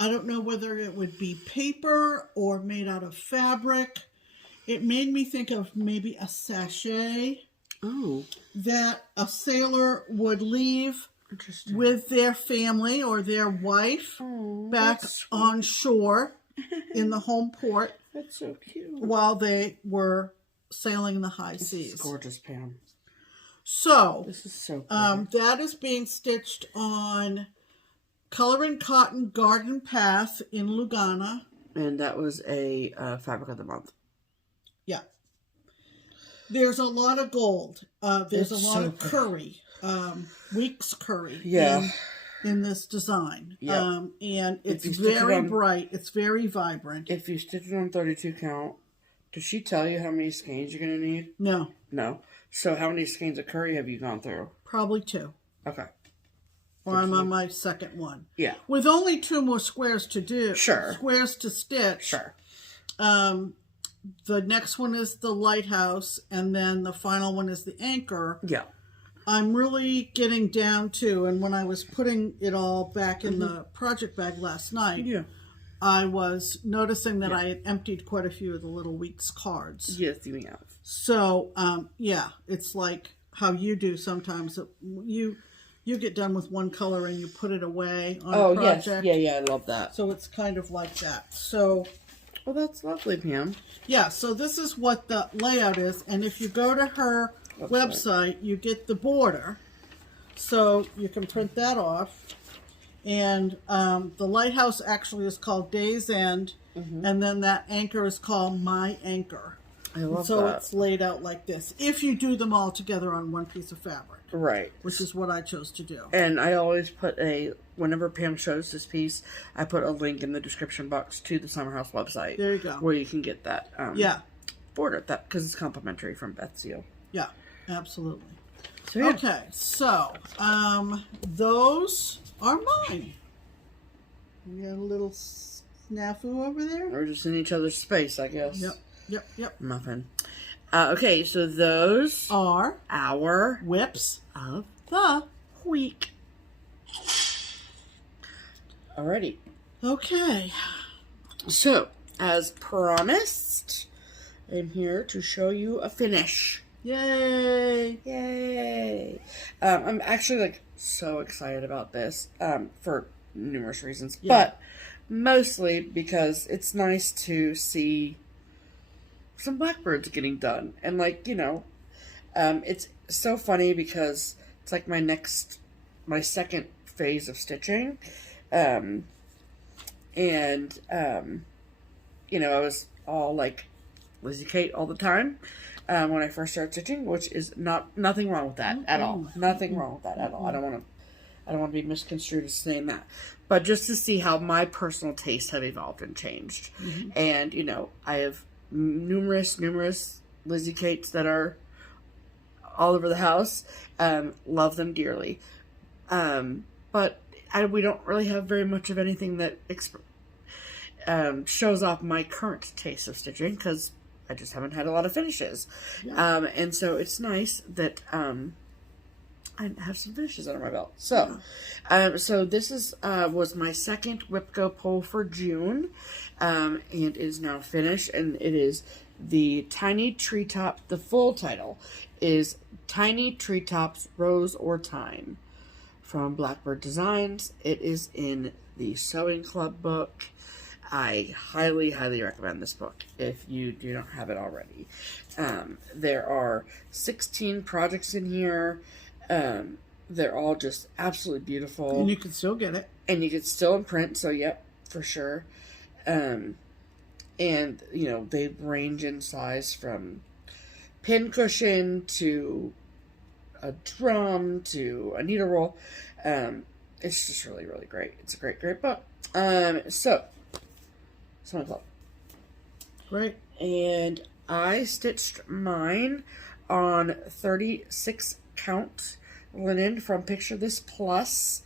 don't know whether it would be paper or made out of fabric. It made me think of maybe a sachet that a sailor would leave with their family or their wife back on shore in the home port. That's so cute. While they were sailing the high seas. This is gorgeous, Pam. So, this is so cool. that is being stitched on Color and Cotton Garden Path in Lugana. And that was a Fabric of the Month. Yeah. There's a lot of gold. There's a lot of curry. Weeks curry. Yeah. In this design. Yeah. And it's very bright. It's very vibrant. If you stitch it on 32 count, does she tell you how many skeins you're going to need? No. No. So how many skeins of curry have you gone through? Probably 2. Okay. Or I'm on my second one. Yeah. With only 2 more squares to do. Sure. Squares to stitch. Sure. The next one is the lighthouse, and then the final one is the anchor. Yeah. I'm really getting down to, and when I was putting it all back in the project bag last night, I was noticing that I had emptied quite a few of the little weeks cards. Yes, you have. So, it's like how you do sometimes. You get done with one color and you put it away on a Oh, project. yes. Yeah, I love that. So it's kind of like that. So, Oh, that's lovely, Pam. yeah, so this is what the layout is. And if you go to her website, you get the border. So you can print that off. And the lighthouse actually is called Day's End. And then that anchor is called My Anchor. I love so that. it's laid out like this. If you do them all together on one piece of fabric. Right. Which is what I chose to do. And I always put whenever Pam shows this piece, I put a link in the description box to the Summer House website. There you go. Where you can get that yeah. border, because it's complimentary from Beth Seal. Yeah, absolutely. So, yeah. Okay, so those are mine. We got a little snafu over there. We're just in each other's space, I guess. Yep. Muffin. Okay, so those are our whips of the week. Alrighty. Okay. So, as promised, I'm here to show you a finish. Yay! Yay! I'm actually so excited about this for numerous reasons, but mostly because it's nice to see some blackbirds getting done. And it's so funny because it's like my second phase of stitching. I was all like Lizzie Kate all the time when I first started stitching, which is nothing wrong with that at all. Nothing wrong with that at all. I don't want to be misconstrued as saying that. But just to see how my personal tastes have evolved and changed. And, I have numerous Lizzie Kates that are all over the house. Love them dearly. But we don't really have very much of anything that shows off my current taste of stitching, because I just haven't had a lot of finishes. And so it's nice that I have some finishes under my belt. So, so this was my second Whip Go pull for June, and is now finished, and it is the Tiny Treetop. The full title is Tiny Treetops Rose or Time from Blackbird Designs. It is in the Sewing Club book. I highly, highly recommend this book if you do not have it already. There are 16 projects in here. They're all just absolutely beautiful. And you can still get it. And you can still imprint, so yep, for sure. And, they range in size from pincushion to a drum to a needle roll. It's just really, really great. It's a great, great book. So, Sewing Club. Great. And I stitched mine on 36 count linen from Picture This Plus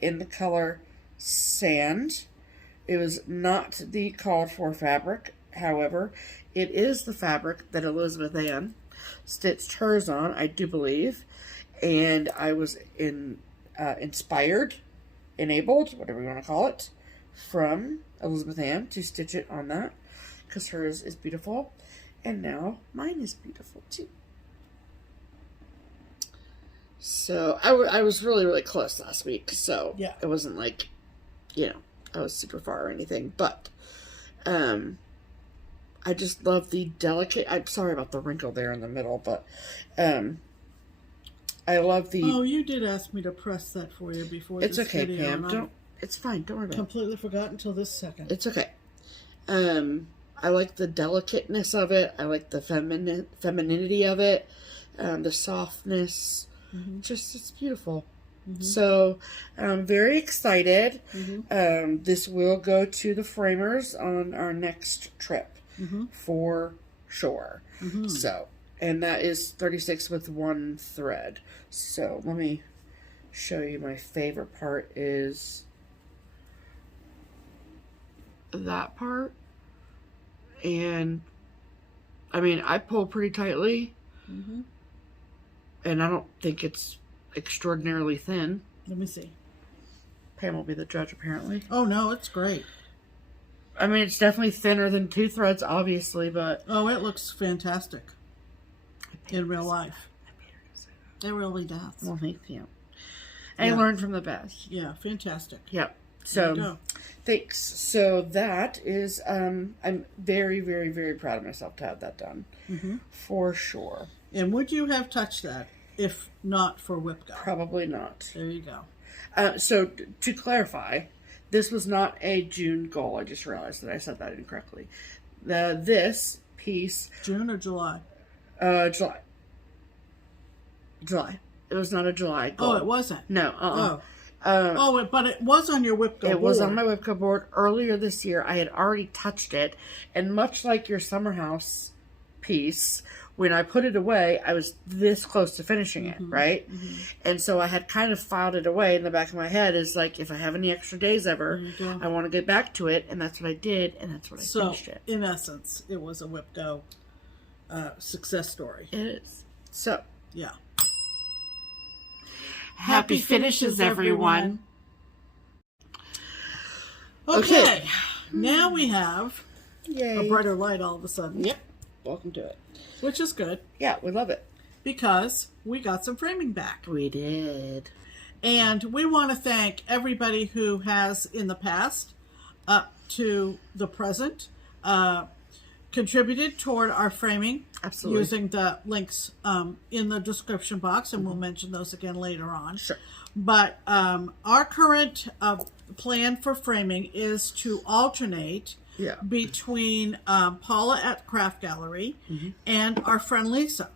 in the color Sand. It was not the called for fabric. However, it is the fabric that Elizabeth Ann stitched hers on, I do believe. And I was inspired, enabled, whatever you want to call it, from Elizabeth Ann to stitch it on that, because hers is beautiful. And now mine is beautiful too. So I was really, really close last week, so it wasn't like, I was super far or anything, but I just love the delicate, I'm sorry about the wrinkle there in the middle, but I love the... Oh, you did ask me to press that for you before it's this okay, video. Pam. It's fine. Don't worry about it. Completely forgot until this second. It's okay. I like the delicateness of it. I like the femininity of it. The softness. Just, it's beautiful. So, I'm very excited. This will go to the framers on our next trip for sure. So, and that is 36 with one thread. So, let me show you. My favorite part is that part. And I mean, I pull pretty tightly, and I don't think it's extraordinarily thin. Let me see. Pam will be the judge, apparently. Oh no, it's great. I mean, it's definitely thinner than 2 threads, obviously, but oh, it looks fantastic in real life. I paid her to say that. It really does. Well, thank you. I learned from the best. Yeah, fantastic. Yep. So, thanks. So that is, I'm very, very, very proud of myself to have that done. For sure. And would you have touched that if not for WhipGo? Probably not. There you go. So, to clarify, this was not a June goal. I just realized that I said that incorrectly. This piece... June or July? July. July. It was not a July goal. Oh, it wasn't? No. But it was on your WhipGo board. It was on my WhipGo board earlier this year. I had already touched it. And much like your summer house piece, when I put it away, I was this close to finishing it, right? And so I had kind of filed it away in the back of my head is like, if I have any extra days ever, I want to get back to it. And that's what I did. And that's what I finished it. In essence, it was a WhipGo success story. It is. So, yeah. Happy finishes, everyone. Okay. Now we have Yay. a brighter light all of a sudden. Yep. Welcome to it. Which is good. Yeah, we love it. Because we got some framing back. We did. And we want to thank everybody who has in the past up to the present contributed toward our framing. Absolutely. Using the links in the description box, and we'll mention those again later on. Sure. But our current plan for framing is to alternate between Paula at Craft Gallery and our friend Lisa,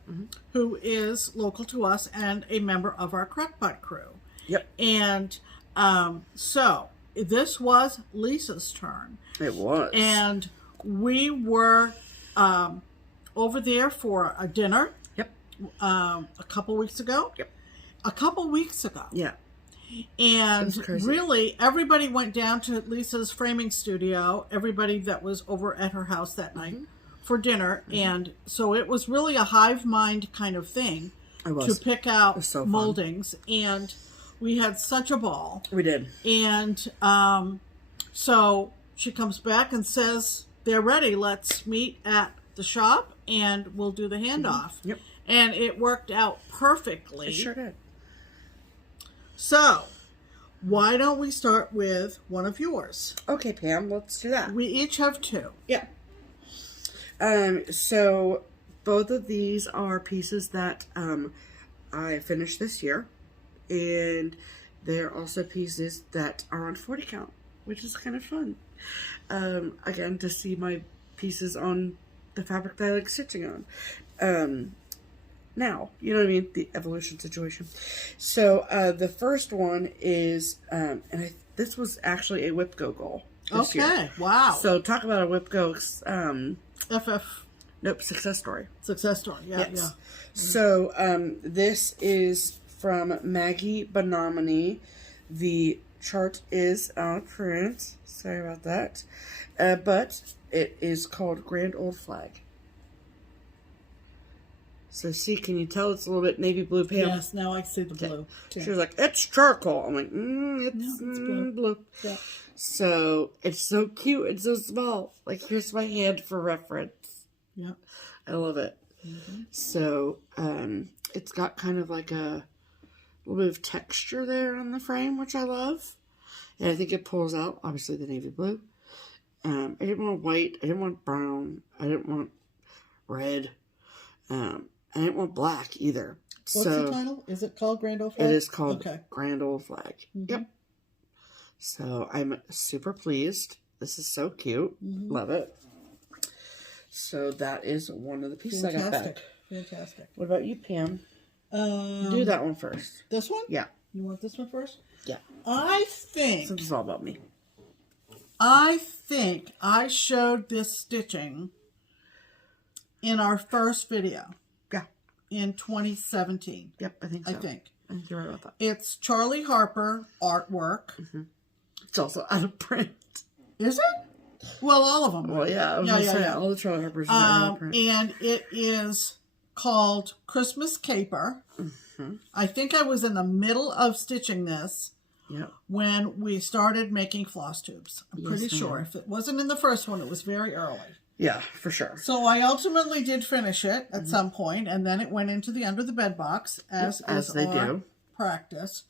who is local to us and a member of our Crockpot crew. Yep. And so this was Lisa's turn. It was. And we were over there for a dinner. Yep. A couple weeks ago. Yep. A couple weeks ago. Yeah. And really, everybody went down to Lisa's framing studio, everybody that was over at her house that night for dinner. And so it was really a hive mind kind of thing to pick out moldings. And we had such a ball. We did. And so she comes back and says, they're ready. Let's meet at the shop and we'll do the handoff. Yep. And it worked out perfectly. It sure did. So, why don't we start with one of yours? Okay, Pam, let's do that. We each have two. Yeah. So both of these are pieces that I finished this year, and they're also pieces that are on 40 count, which is kind of fun. Again, to see my pieces on the fabric that I like stitching on. Now, you know what I mean? The evolution situation. So, the first one is, this was actually a WhipGo goal this year. Wow. So, talk about a WhipGo, success story. Success story, yeah. So, this is from Maggie Bonomini. The chart is out of print. Sorry about that. But it is called Grand Old Flag. So see, can you tell it's a little bit navy blue, Pam? Yes, now I see the blue. She was like, it's charcoal. I'm like, it's blue. Yeah. So it's so cute and so small. Like, here's my hand for reference. Yeah. I love it. So it's got kind of like a little bit of texture there on the frame, which I love. And I think it pulls out, obviously, the navy blue. I didn't want white. I didn't want brown. I didn't want red. I didn't want black either. What's the title? Is it called Grand Old Flag? It is called Grand Old Flag. Yep. So I'm super pleased. This is so cute. Love it. So that is one of the pieces I got back. Fantastic. What about you, Pam? Do that one first. This one? Yeah. You want this one first? Yeah. I think... Since it's all about me. I think I showed this stitching in our first video. Yeah. In 2017. Yep, I think so. I think you're right about that. It's Charlie Harper artwork. It's also out of print. Is it? Well, all of them. Well, yeah. I was gonna say, all the Charlie Harpers are out of print. And it is called Christmas Caper. I think I was in the middle of stitching this when we started making floss tubes. I'm pretty sure. If it wasn't in the first one, it was very early. Yeah, for sure. So I ultimately did finish it at some point, and then it went into the under the bed box, as they do. Practice.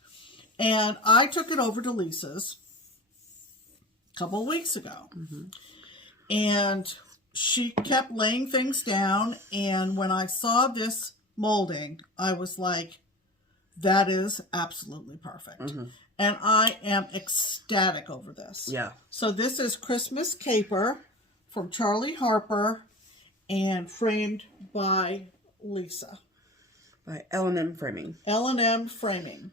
And I took it over to Lisa's a couple of weeks ago. And she kept laying things down, and when I saw this molding, I was like, that is absolutely perfect. And I am ecstatic over this. Yeah. So this is Christmas Caper from Charlie Harper and framed by Lisa. By L&M Framing. L&M Framing.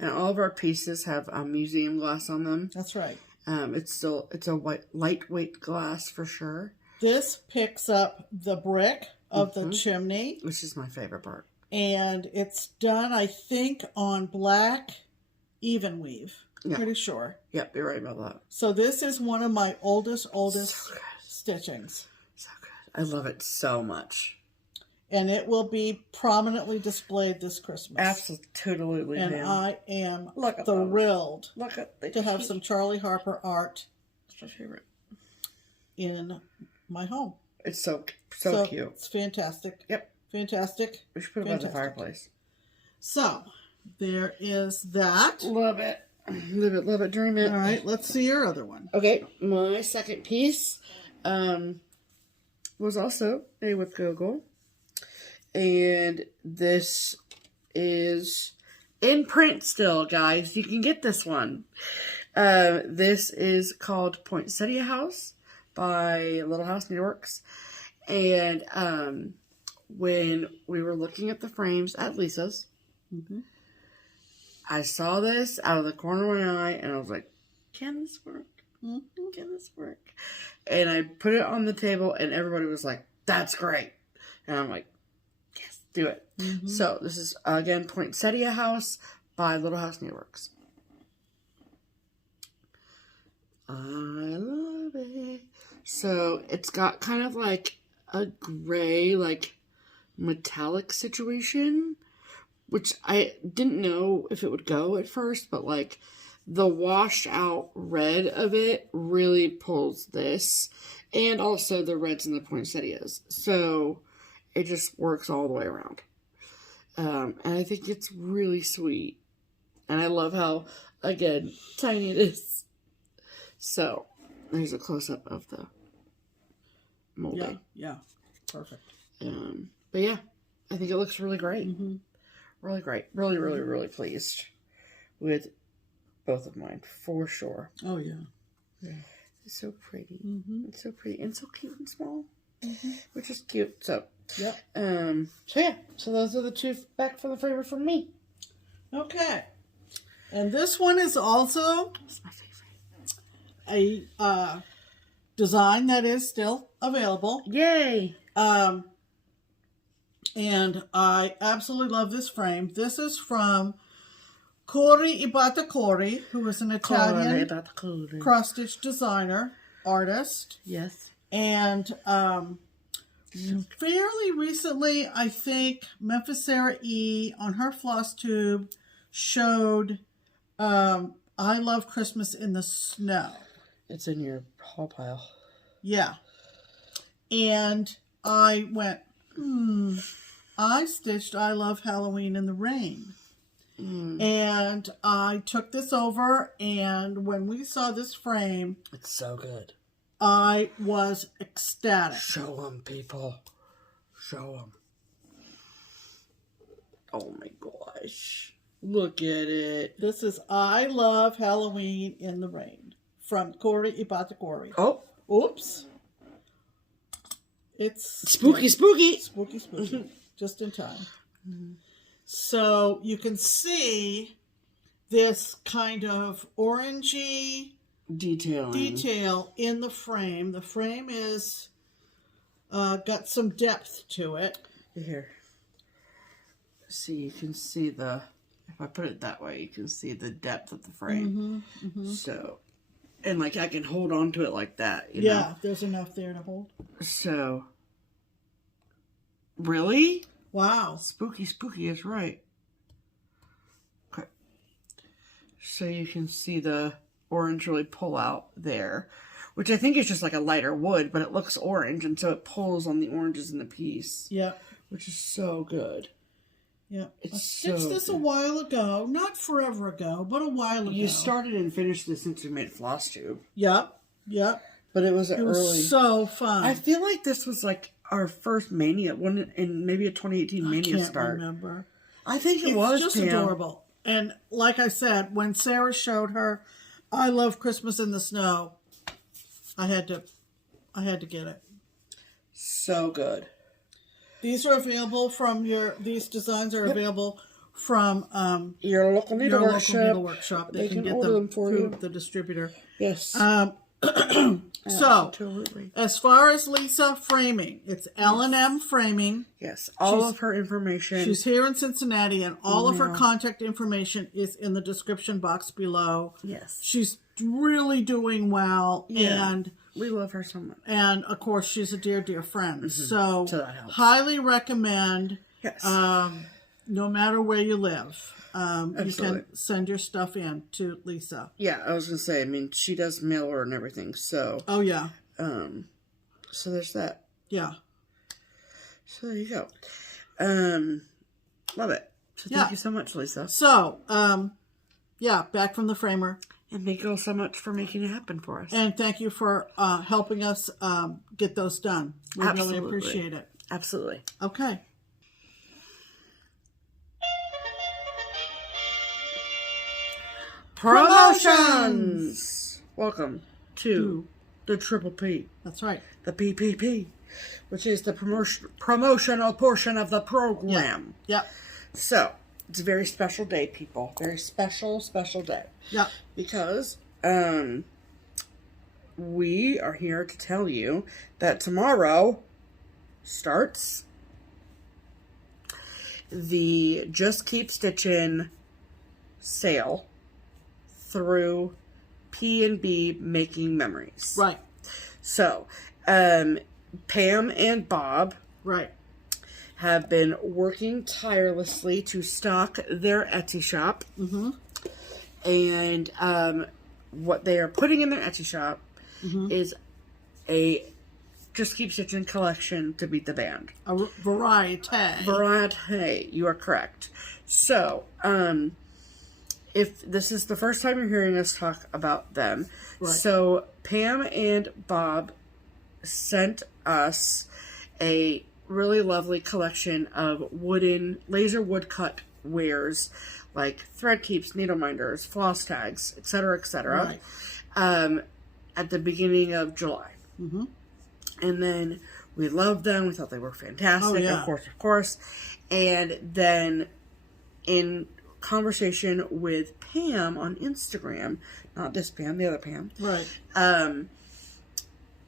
And all of our pieces have museum glass on them. That's right. It's a lightweight glass for sure. This picks up the brick of the chimney. Which is my favorite part. And it's done, I think, on black even weave. Yeah. Pretty sure. Yep, you're right about that. So this is one of my oldest So good. stitchings. So good. I love it so much. And it will be prominently displayed this Christmas. Absolutely. And man. I am Look thrilled to have some Charlie Harper art. It's my favorite. In my home. It's so cute. It's fantastic. Yep. Fantastic. We should put it by the fireplace. So, there is that. Love it. Live it, love it, dream it. All right, let's see your other one. Okay, my second piece was also a whip Google. And this is in print still, guys. You can get this one. This is called Poinsettia House by Little House Needleworks. And when we were looking at the frames at Lisa's, I saw this out of the corner of my eye, and I was like, can this work? Can this work? And I put it on the table, and everybody was like, that's great. And I'm like, yes, do it. So this is, again, Poinsettia House by Little House Needleworks. I love it. So it's got kind of like a gray, like metallic situation, which I didn't know if it would go at first, but like the washed out red of it really pulls this, and also the reds and the poinsettias. So it just works all the way around. And I think it's really sweet. And I love how, again, tiny it is. So there's a close-up of the molding. Yeah. Perfect. But yeah, I think it looks really great. Really great. Really, really, really pleased with both of mine, for sure. Oh, yeah. It's so pretty. It's so pretty and so cute and small, which is cute. So, yeah. So those are the two back for the favorite from me. Okay. And this one is also That's my favorite. a design that is still available. Yay! And I absolutely love this frame. This is from Cori Ibatakori, who is an Italian cross-stitch designer, artist. Yes. And fairly recently, I think Memphis Sarah E. on her FlossTube showed I Love Christmas in the Snow. It's in your haul pile. Yeah. And I went, I stitched I Love Halloween in the Rain. And I took this over, and when we saw this frame, It's so good. I was ecstatic. Show them, people. Show them. Oh my gosh. Look at it. This is I Love Halloween in the Rain from Cori Ibatakori. Oh. Oops. It's Spooky. spooky. Just in time. So you can see this kind of orangey detail in the frame. The frame is got some depth to it. Here. See, you can see the, if I put it that way, you can see the depth of the frame. So, and like I can hold on to it like that, you know? There's enough there to hold. So, really? Wow. Spooky is right. Okay. So you can see the orange really pull out there, which I think is just like a lighter wood, but it looks orange, and so it pulls on the oranges in the piece. Yeah. Which is so good. Yeah. It's I so stitched this a while ago. Not forever ago, but a while ago. You started and finished this since we made FlossTube. Yep. Yep. But it was It was so fun. I feel like this was like our first Mania, one in maybe a 2018 Mania I can't start. remember. I think It's was just Pam. adorable. And like I said, when Sarah showed her I Love Christmas in the Snow, I had to get it. So good. These are available from these designs are available from Your local needle workshop. They can get order them for through you. the distributor. Yes. So, Absolutely. as far as Lisa framing, it's L&M Framing. Yes. All of her information. She's here in Cincinnati, and all of her contact information is in the description box below. Yes. She's really doing well, Yeah. and we love her so much. And of course, she's a dear friend. So that helps. highly recommend. Yes. No matter where you live, you Absolutely. can send your stuff in to Lisa. Yeah, I was gonna say. I mean, she does mail order and everything. So. Oh yeah. So there's that. Yeah. So there you go. Love it. So thank you so much, Lisa. So, yeah, back from the framer. And thank you all so much for making it happen for us. And thank you for helping us get those done. We Absolutely. really appreciate it. Absolutely. Okay. Promotions! Welcome to the Triple P. That's right. The PPP, which is the promotional portion of the program. Yeah. So, it's a very special day, people. Very special day. Yeah. Because we are here to tell you that tomorrow starts the Just Keep Stitchin' sale through P&B Making Memories. Right. So, Pam and Bob Right. have been working tirelessly to stock their Etsy shop. Mm-hmm. And what they are putting in their Etsy shop is a Just Keep Stitchin' collection to beat the band. A variety. Variety. You are correct. So, if this is the first time you're hearing us talk about them, so Pam and Bob sent us a really lovely collection of laser woodcut wares like thread keeps, needle minders, floss tags, etc., etc. At the beginning of July. Mm-hmm. And then we loved them. We thought they were fantastic. Oh, yeah. Of course. And then in conversation with Pam on Instagram, not this Pam, the other Pam. Right.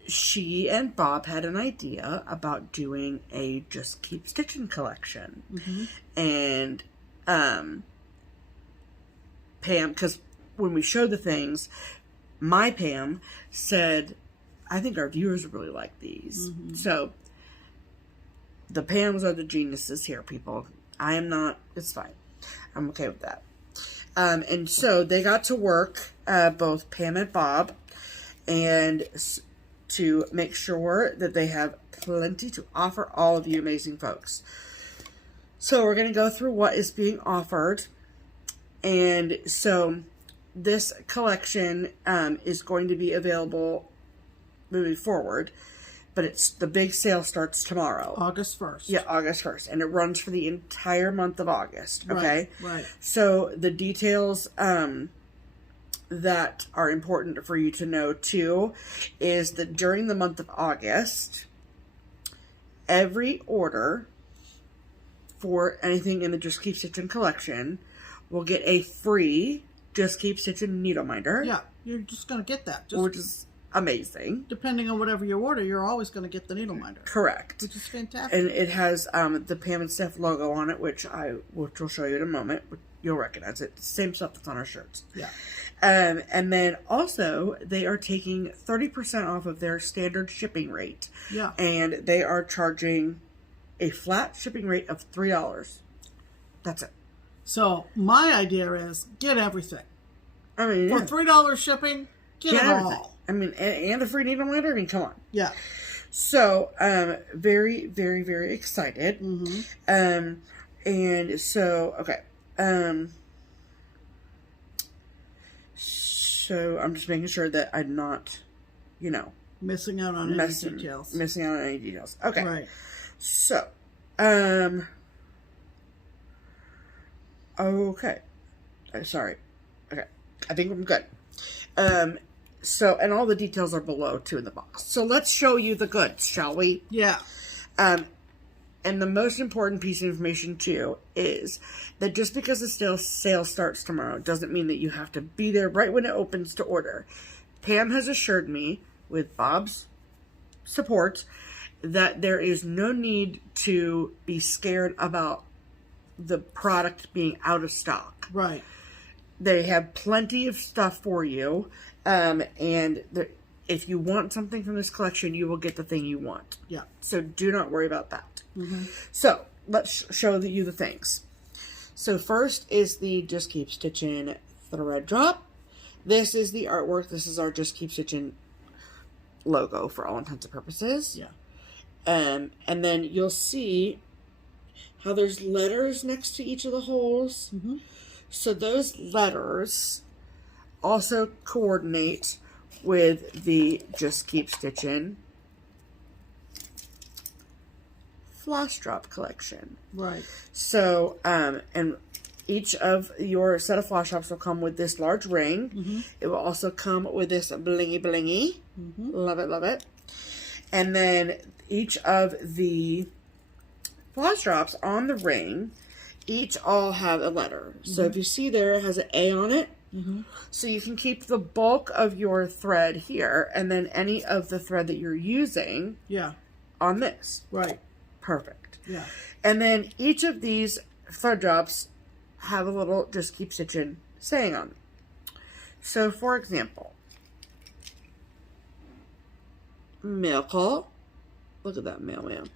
She and Bob had an idea about doing a Just Keep Stitchin' collection. Mm-hmm. And Pam, because when we showed the things, my Pam said, I think our viewers would really like these. Mm-hmm. So the Pams are the geniuses here, people. I am not. It's fine. I'm okay with that. And so they got to work, both Pam and Bob, and to make sure that they have plenty to offer all of you amazing folks. So we're going to go through what is being offered. And so this collection is going to be available moving forward. But the big sale starts tomorrow. August 1st. Yeah, August 1st. And it runs for the entire month of August. Okay? Right. So the details that are important for you to know, too, is that during the month of August, every order for anything in the Just Keep Stitchin' collection will get a free Just Keep Stitchin' needle minder. Yeah, you're just going to get that. Which is amazing. Depending on whatever you order, you're always going to get the needle minder. Correct. Which is fantastic. And it has the Pam and Steph logo on it, which we'll show you in a moment. You'll recognize it. Same stuff that's on our shirts. Yeah. And then also, they are taking 30% off of their standard shipping rate. Yeah. And they are charging a flat shipping rate of $3. That's it. So my idea is get everything. I mean, for $3 shipping, get it everything. all. I mean, and the free needle minder. I mean, come on. Yeah. So, very, very, very excited. Mm-hmm. And so, okay. So I'm just making sure that I'm not, you know, Missing out on any details. Missing out on any details. Okay. Right. So, okay. Sorry. Okay. I think I'm good. So, and all the details are below too in the box. So let's show you the goods, shall we? Yeah. And the most important piece of information too is that just because the sale starts tomorrow doesn't mean that you have to be there right when it opens to order. Pam has assured me, with Bob's support, that there is no need to be scared about the product being out of stock. Right. They have plenty of stuff for you, and if you want something from this collection, you will get the thing you want. Yeah. So do not worry about that. Mm-hmm. So let's show you the things. So first is the Just Keep Stitchin' thread drop. This is the artwork. This is our Just Keep Stitchin' logo for all intents and purposes. Yeah. And then you'll see how there's letters next to each of the holes. Mm-hmm. So those letters also coordinate with the Just Keep Stitchin' floss drop collection. Right. So, and each of your set of floss drops will come with this large ring. Mm-hmm. It will also come with this blingy blingy. Mm-hmm. Love it, love it. And then each of the floss drops on the ring, each all have a letter. Mm-hmm. So if you see there, it has an A on it. Mm-hmm. So you can keep the bulk of your thread here, and then any of the thread that you're using on this. Right. Perfect. Yeah. And then each of these thread drops have a little Just Keep Stitchin' saying on them. So for example, mail call. Look at that mailman.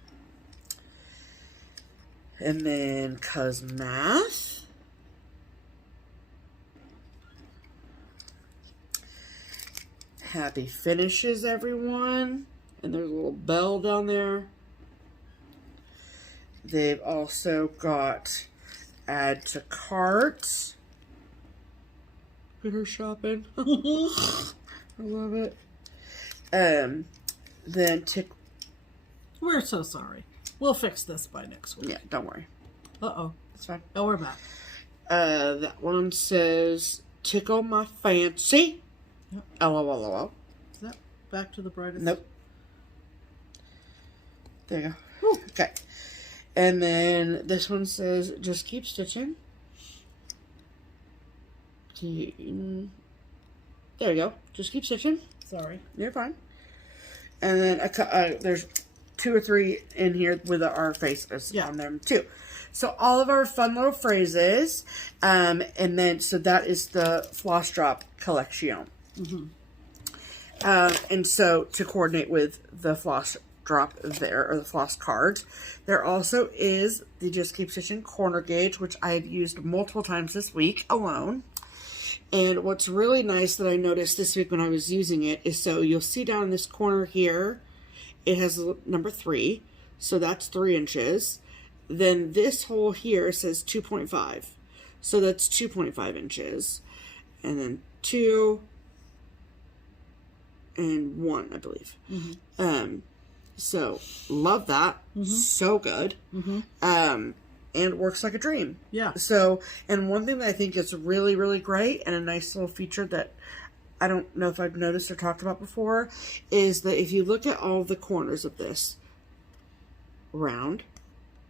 And then cuz math. Happy finishes, everyone. And there's a little bell down there. They've also got add to cart. Look at her shopping. I love it. Then tick. We're so sorry. We'll fix this by next week. Yeah, don't worry. Uh-oh. It's fine. Oh, we're back. That one says tickle my fancy. Yep. LOL. Is that back to the brightest? Nope. There you go. Whew. Okay. And then this one says, just keep stitching. There you go. Just keep stitching. Sorry. You're fine. And then there's 2 or 3 in here with our faces on them too. So all of our fun little phrases. And then, so that is the floss drop collection. Mm-hmm. And so to coordinate with the floss drop there, or the floss card, there also is the Just Keep Stitchin' corner gauge, which I've used multiple times this week alone. And what's really nice that I noticed this week when I was using it is, so you'll see down in this corner here, it has number 3, so that's 3 inches. Then this hole here says 2.5, so that's 2.5 inches. And then 2 and 1, I believe. Mm-hmm. So love that. Mm-hmm. So good. Mm-hmm. And works like a dream. Yeah. So, and one thing that I think is really, really great and a nice little feature that I don't know if I've noticed or talked about before is that if you look at all the corners of this, round,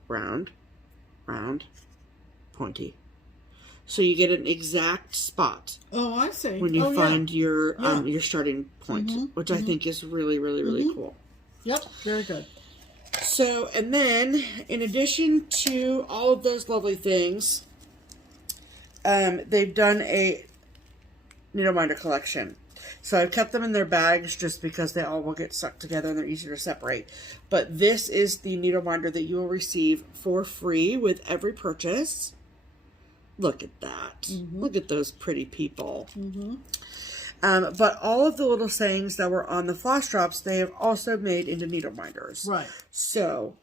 round, round, pointy. So you get an exact spot. Oh, I see. When you find your starting point, mm-hmm. which I think is really, really, really mm-hmm. cool. Yep, very good. So, and then, in addition to all of those lovely things, they've done a needle minder collection. So I've kept them in their bags just because they all will get stuck together and they're easier to separate. But this is the needle minder that you will receive for free with every purchase. Look at that. Mm-hmm. Look at those pretty people. Mm-hmm. But all of the little sayings that were on the floss drops, they have also made into needle binders. Right. So,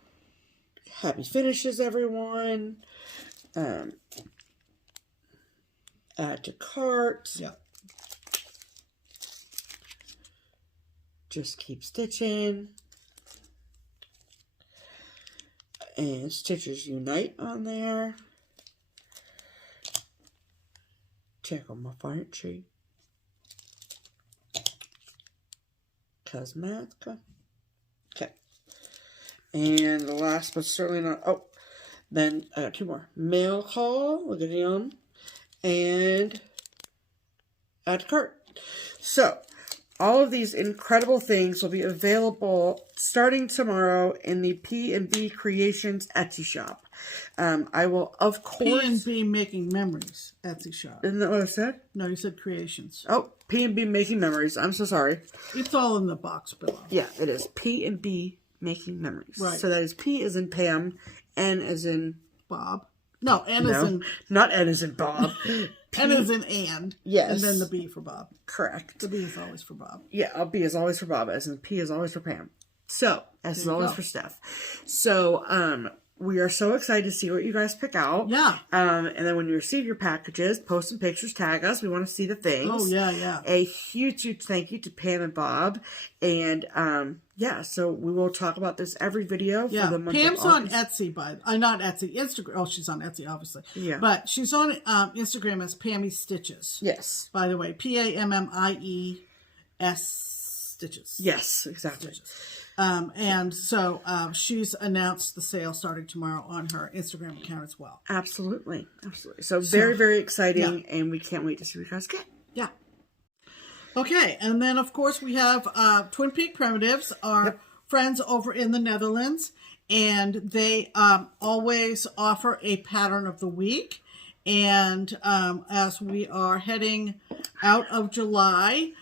happy finishes, everyone. Add to cart. Yeah. Just keep stitching. And Stitchers Unite on there. Check on my fire tree. Cosmetica. Okay. And the last but certainly not. Oh, then I got two more. Mail call. Look at him. And add to cart. So, all of these incredible things will be available starting tomorrow in the P&B Creations Etsy shop. I will, of course... P&B Making Memories Etsy shop. Isn't that what I said? No, you said Creations. Oh, P&B Making Memories. I'm so sorry. It's all in the box below. Yeah, it is. P&B Making Memories. Right. So that is P as in Pam, N as in... Bob. No, N as in... not N as in Bob. N as in and. Yes. And then the B for Bob. Correct. The B is always for Bob. Yeah, B is always for Bob, as in P is always for Pam. So, S is always for Steph. So, we are so excited to see what you guys pick out. Yeah. And then when you receive your packages, post some pictures, tag us. We want to see the things. Oh, yeah, yeah. A huge, huge thank you to Pam and Bob. And, yeah, so we will talk about this every video for the month Pam's of August. on Etsy, not Etsy, Instagram. Oh, she's on Etsy, obviously. Yeah. But she's on Instagram as Pammy Stitches. Yes. By the way, PAMMIES Stitches. Yes, exactly. Stitches. And so she's announced the sale starting tomorrow on her Instagram account as well. Absolutely. Absolutely. So very, very exciting. Yeah. And we can't wait to see what you guys get. Yeah. Okay. And then, of course, we have Twin Peak Primitives, our friends over in the Netherlands. And they always offer a pattern of the week. And as we are heading out of July...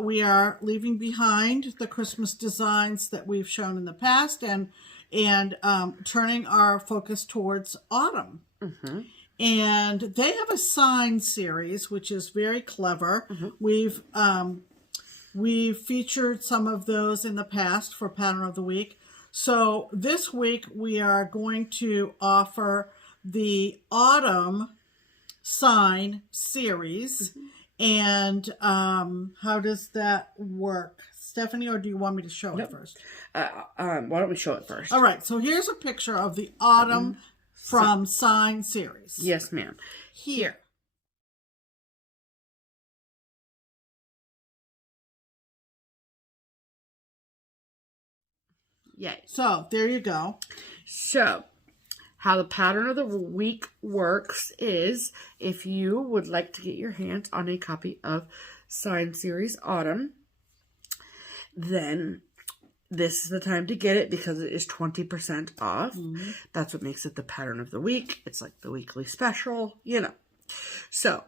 we are leaving behind the Christmas designs that we've shown in the past and turning our focus towards autumn. Mm-hmm. And they have a sign series, which is very clever. Mm-hmm. We've featured some of those in the past for Pattern of the Week. So this week we are going to offer the autumn sign series. Mm-hmm. And how does that work? Stephanie, or do you want me to show it first? Why don't we show it first? All right. So here's a picture of the autumn from Sign series. Yes, ma'am. Here. Yay. So there you go. So... how the pattern of the week works is if you would like to get your hands on a copy of Sign Series Autumn, then this is the time to get it because it is 20% off. Mm-hmm. That's what makes it the pattern of the week. It's like the weekly special, you know. So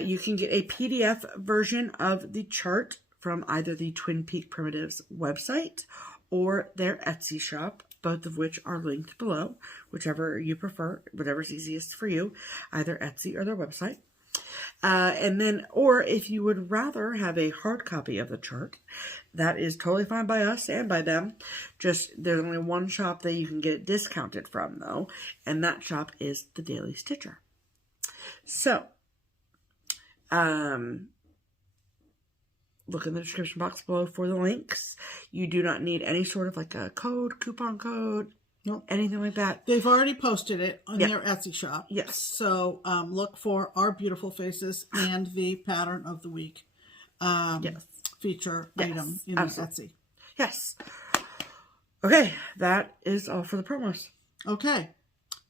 you can get a PDF version of the chart from either the Twin Peak Primitives website or their Etsy shop, both of which are linked below, whichever you prefer, whatever's easiest for you, either Etsy or their website. And then, or if you would rather have a hard copy of the chart, that is totally fine by us and by them. Just, there's only one shop that you can get it discounted from, though, and that shop is the Daily Stitcher. So, look in the description box below for the links. You do not need any sort of like a code, coupon code, nope, anything like that. They've already posted it on their Etsy shop. Yes. So look for our beautiful faces and the pattern of the week feature item in the Etsy. Yes. Okay, that is all for the promos. Okay.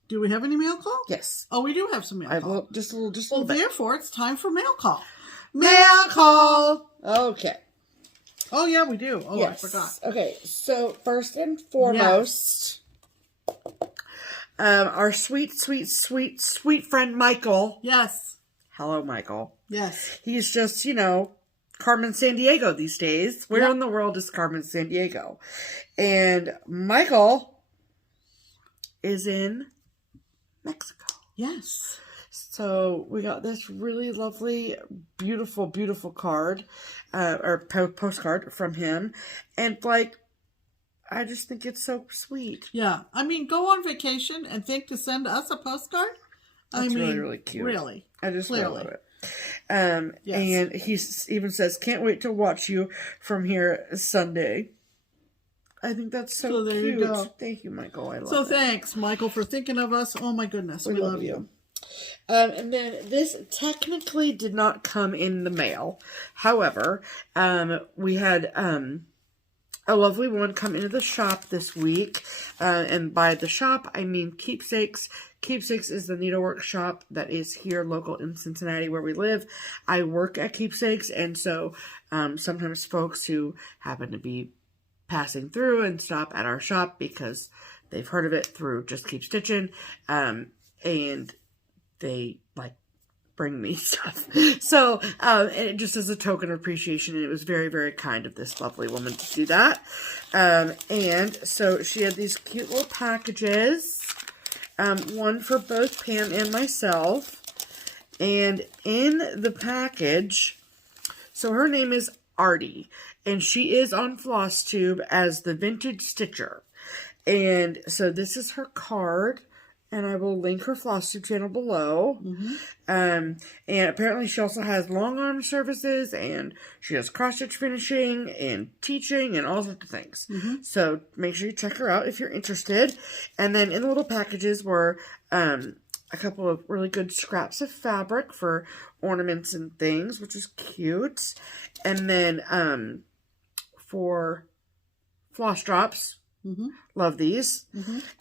Do we have any mail call? Yes. Oh, we do have some mail call. Just a little bit. Therefore, it's time for mail call. Mail call. Okay. Oh, yeah, we do. Oh, yes. I forgot. Okay, so first and foremost, our sweet, sweet, sweet, sweet friend Michael. Yes. Hello, Michael. Yes. He's just, Carmen Sandiego these days. Where in the world is Carmen Sandiego? And Michael is in Mexico. Yes. So we got this really lovely, beautiful, beautiful card, or postcard from him. And like, I just think it's so sweet. Yeah. I mean, go on vacation and think to send us a postcard? That's really, really cute. Really. I just really love it. Yes. And he even says, can't wait to watch you from here Sunday. I think that's so there cute. you go. Thank you, Michael. I love it. So thanks, Michael, for thinking of us. Oh my goodness. We love you. And then this technically did not come in the mail. However, we had a lovely one come into the shop this week. And by the shop, I mean Keepsakes. Keepsakes is the needlework shop that is here local in Cincinnati where we live. I work at Keepsakes, and so sometimes folks who happen to be passing through and stop at our shop because they've heard of it through Just Keep Stitchin', and they like bring me stuff. So and just as a token of appreciation, and it was very, very kind of this lovely woman to do that. And so she had these cute little packages, one for both Pam and myself. And in the package, so her name is Artie, and she is on FlossTube as the Vintage Stitcher. And so this is her card, and I will link her FlossTube channel below. And apparently she also has long arm services, and she does cross-stitch finishing and teaching and all sorts of things. So make sure you check her out if you're interested. And then in the little packages were a couple of really good scraps of fabric for ornaments and things, which is cute. And then for floss drops. Love these.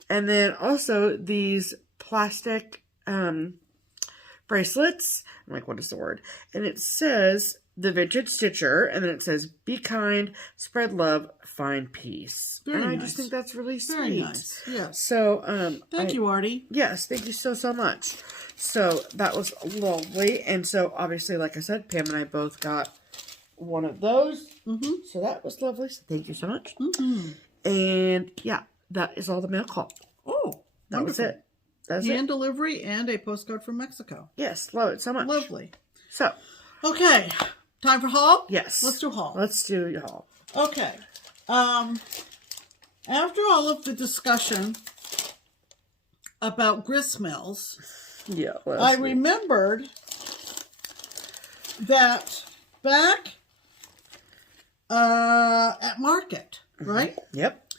And then also these plastic bracelets. I'm like, what is the word? And it says the Vintage Stitcher, and then it says, be kind, spread love, find peace. Very and I nice. just think that's really sweet. Very nice. Yes. So thank you, Artie. Yes, thank you so, so much. So that was lovely. And so obviously, like I said, Pam and I both got one of those. So that was lovely. So thank you so much. And yeah, that is all the mail call. Oh, that was it. That's Hand it. delivery and a postcard from Mexico. Yes, love it so much. Lovely. So, okay, time for haul? Yes. Let's do haul. Let's do your haul. Okay. After all of the discussion about gristmills, Yeah, I remembered that back at market, right? Yep.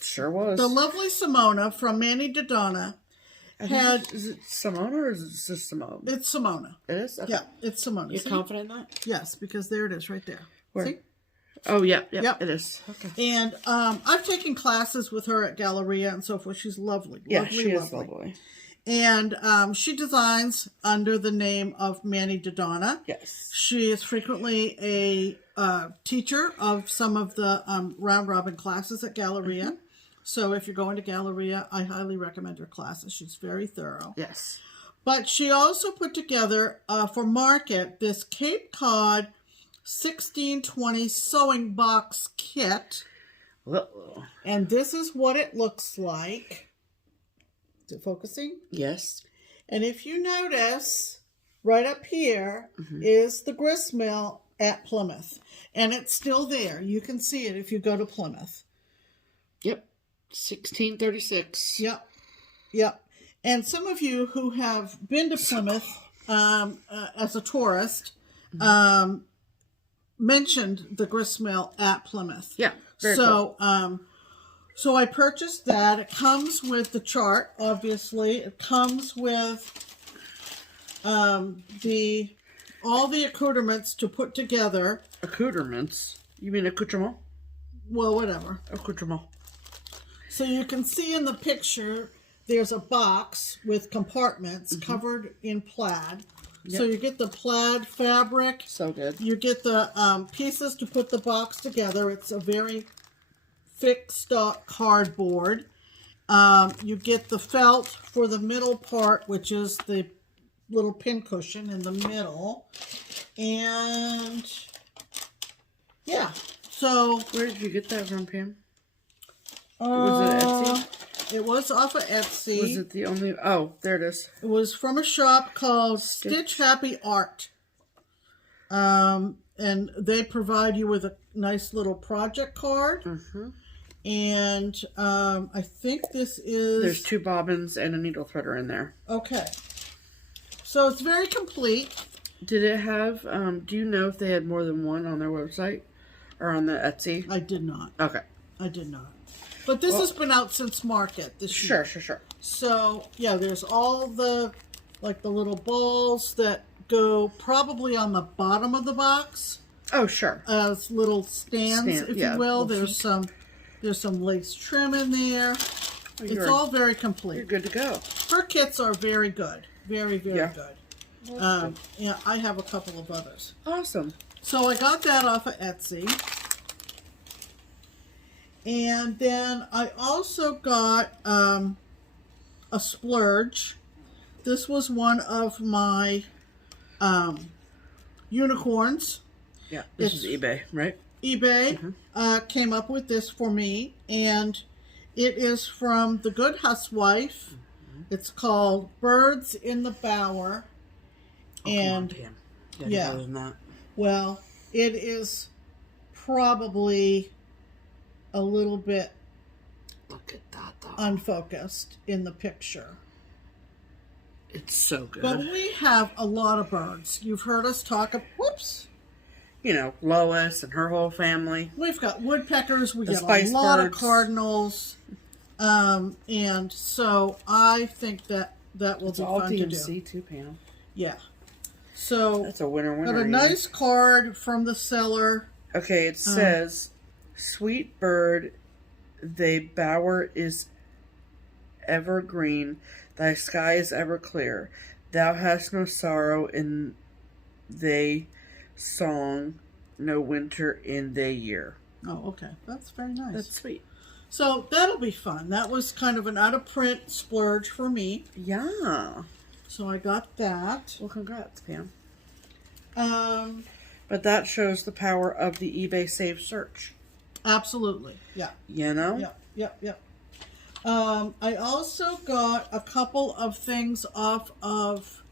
Sure was. The lovely Simona from Manny Dodonna had... Is it Simona or is it just Simone? It's Simona. It is? Okay. Yeah, it's Simona. You're See? confident in that? Yes, because there it is right there. Where? See? Oh, yeah. Yep. It is. Okay. And I've taken classes with her at Galleria and so forth. She's lovely. Yeah, lovely, she lovely. is lovely. And she designs under the name of Manny Dodonna. Yes. She is frequently a teacher of some of the round-robin classes at Galleria. So if you're going to Galleria, I highly recommend her classes. She's very thorough. Yes. But she also put together for market this Cape Cod 1620 sewing box kit. Uh-oh. And this is what it looks like. Is it focusing? Yes. And if you notice, right up here is the gristmill at Plymouth. And it's still there. You can see it if you go to Plymouth. Yep. 1636. Yep. Yep. And some of you who have been to Plymouth as a tourist mentioned the gristmill at Plymouth. Yeah. Very so, cool. So I purchased that. It comes with the chart, obviously. It comes with all the accoutrements to put together. Accoutrements? You mean accoutrement? Well, whatever. Accoutrement. So you can see in the picture, there's a box with compartments covered in plaid. Yep. So you get the plaid fabric. So good. You get the pieces to put the box together. It's a very thick stock cardboard. You get the felt for the middle part, which is the little pin cushion in the middle. And yeah, so where did you get that from, Pam? Was it Etsy? it was off of Etsy. Was it the only... Oh, there it is. It was from a shop called Stitch Happy Art. And they provide you with a nice little project card. And I think this is... There's 2 bobbins and a needle threader in there. Okay. So it's very complete. Did it have... do you know if they had more than one on their website? Or on the Etsy? I did not. Okay. I did not. But this has been out since market this year. Sure. So, yeah, there's all the, like, the little balls that go probably on the bottom of the box. Oh, sure. As little stands, if you will. There's some lace trim in there. It's all very complete. You're good to go. Her kits are very good. Very good. Yeah, I have a couple of others. Awesome. So I got that off of Etsy. And then I also got a splurge. This was one of my unicorns. Yeah, this is eBay, right? eBay came up with this for me, and it is from The Good Housewife. It's called Birds in the Bower. And yeah, more than that. Well, it is probably a little bit Look at that, though. unfocused in the picture. It's so good. But we have a lot of birds. You've heard us talk of, whoops. You know, Lois and her whole family. We've got woodpeckers. We get a spice lot birds. of cardinals. And so I think that will be all fun to DMC do. too, Pam. Yeah. So That's a winner. got a nice card from the seller. Okay, it says, "Sweet bird, thy bower is ever green, thy sky is ever clear. Thou hast no sorrow in thy song, no winter in thy year." Oh, okay. That's very nice. That's sweet. So that'll be fun. That was kind of an out-of-print splurge for me. Yeah. So I got that. Well, congrats, Pam. Um, But that shows the power of the eBay Save Search. absolutely. Yeah. You know? Yep. I also got a couple of things off of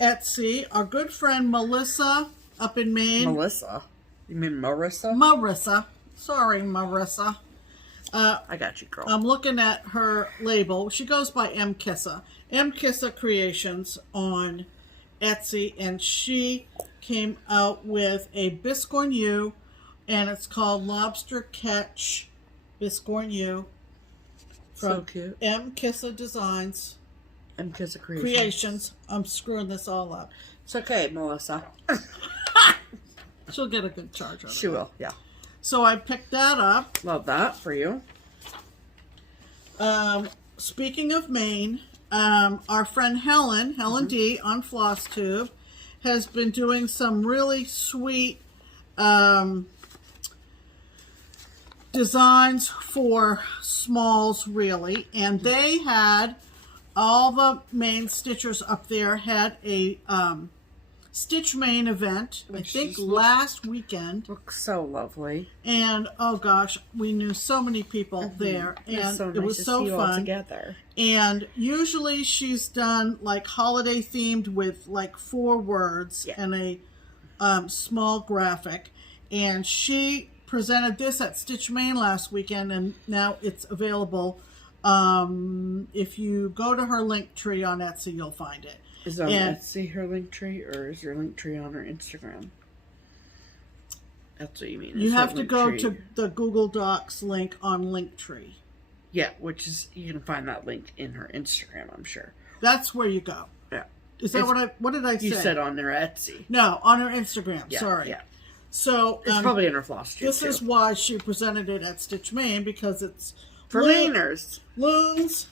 Etsy. Our good friend Melissa up in Maine. Melissa. You mean Marissa? Marissa. Sorry, Marissa. I got you, girl. I'm looking at her label. She goes by M. Kissa. M. Kissa Creations on Etsy, and she came out with a biscornu, and it's called Lobster Catch Biscornu from So cute. M. Kissa Designs M. Kissa Creations. I'm screwing this all up. It's okay, Melissa. She'll get a good charge on it. She will, yeah. So I picked that up. Love that for you. Speaking of Maine, our friend Helen D on FlossTube, has been doing some really sweet designs for smalls, really. And they had, all the Maine Stitchers up there had a Stitch Maine event, I think last weekend. Looks so lovely. And oh gosh, we knew so many people there, and so it was nice so to see you all fun. together. And usually she's done like holiday themed with like 4 words and a small graphic. And she presented this at Stitch Maine last weekend, and now it's available. If you go to her link tree on Etsy, you'll find it. Is it on Etsy her link tree, or is your link tree on her Instagram? That's what you mean. You have to go to the Google Docs link on Linktree. Yeah, which is, you can find that link in her Instagram, I'm sure. That's where you go. Yeah. Is that what did I say? You said on their Etsy. No, on her Instagram. Yeah, Sorry. Yeah. So It's probably in her FlossTube This too. is why she presented it at Stitch Maine, because it's For Mainers. loons,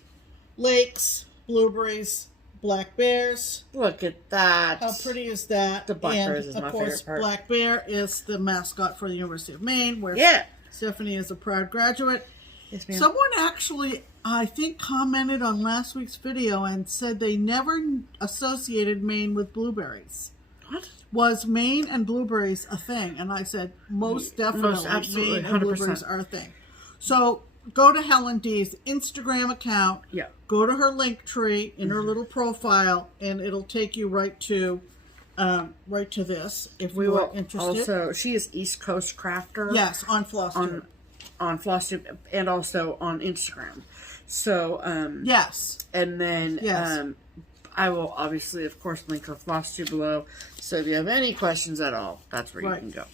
lakes, blueberries, black bears. Look at that. How pretty is that? The black and bears is my favorite part. Black Bear is the mascot for the University of Maine, where Stephanie is a proud graduate. Yes, ma'am. Someone actually, I think, commented on last week's video and said they never associated Maine with blueberries. What? Was Maine and blueberries a thing? And I said, most definitely, absolutely, Maine and 100%. blueberries are a thing. So go to Helen D's Instagram account. Yeah. Go to her link tree in her little profile, and it'll take you right to this if We you will are interested. also, she is East Coast Crafter. Yes, on FlossTube. On FlossTube and also on Instagram. So, yes. And then, Yes. I will obviously, of course, link her FlossTube below. So if you have any questions at all, that's where you can go.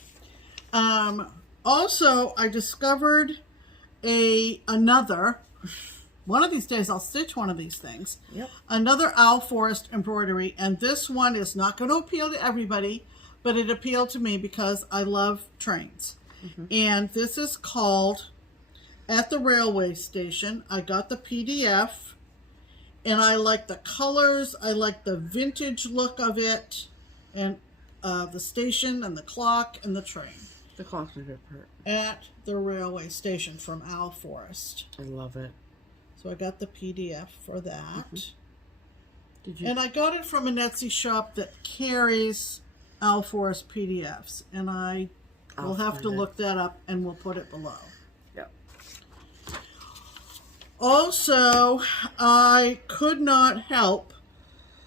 Also, I discovered another. One of these days, I'll stitch one of these things. Yep. Another Owl Forest embroidery, and this one is not going to appeal to everybody, but it appealed to me because I love trains. And this is called At the Railway Station. I got the PDF, and I like the colors. I like the vintage look of it, and the station, and the clock, and the train. The clock's my favorite part. At the Railway Station from Owl Forest. I love it. So I got the PDF for that. Did you? And I got it from an Etsy shop that carries Owl Forest PDFs. And I will have to look that up, and we'll put it below. Yep. Also, I could not help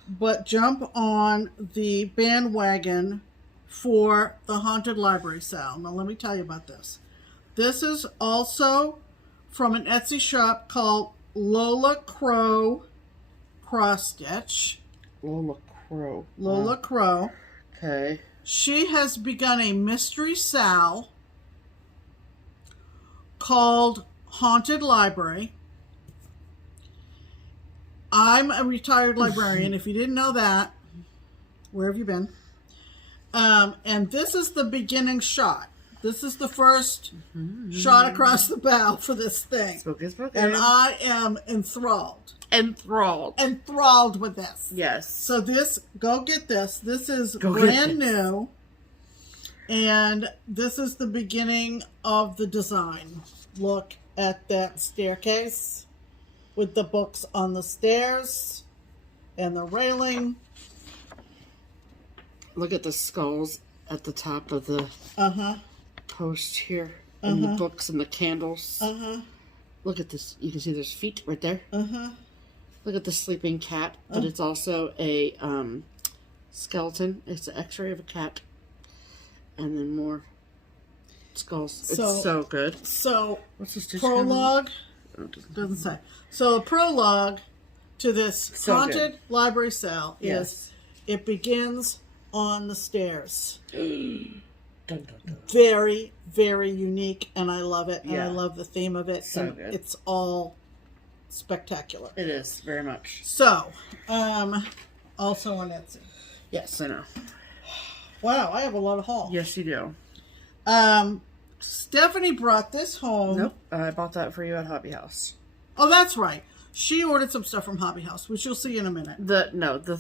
but jump on the bandwagon for the Haunted Library sale. Now, let me tell you about this. This is also from an Etsy shop called Lola Crow Cross Stitch. Lola Crow. Lola Crow. Okay. She has begun a mystery sal called Haunted Library. I'm a retired librarian. If you didn't know that, where have you been? And this is the beginning shot. This is the first shot across the bow for this thing. Spooky. And I am enthralled. Enthralled. Enthralled with this. Yes. So this, go get this. This is Go brand new. And this is the beginning of the design. Look at that staircase with the books on the stairs and the railing. Look at the skulls at the top of the post here. And the books and the candles. Look at this. You can see there's feet right there. Look at the sleeping cat. But it's also a skeleton. It's an x-ray of a cat. And then more skulls. It's so good. So, what's the stitch prologue? Oh, Doesn't say. So, a prologue to this haunted library sale is it begins on the stairs. Dun, dun, dun. Very, very unique, and I love it. And I love the theme of it. So and good. It's all spectacular. It is, very much. So, also on Etsy. Yes, I know. Wow, I have a lot of haul. Yes, you do. Stephanie brought this home. Nope, I bought that for you at Hobby House. Oh, that's right. She ordered some stuff from Hobby House, which you'll see in a minute.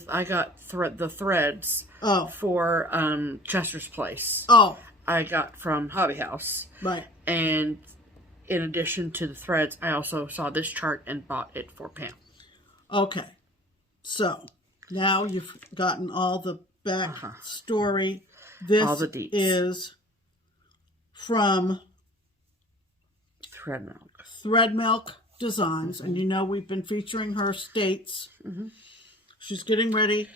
I got the threads for Chester's Place. Oh. I got from Hobby House. Right. And in addition to the threads, I also saw this chart and bought it for Pam. Okay. So, now you've gotten all the back story. This all the deets. is from Thread Milk Designs. And you know we've been featuring her states. She's getting ready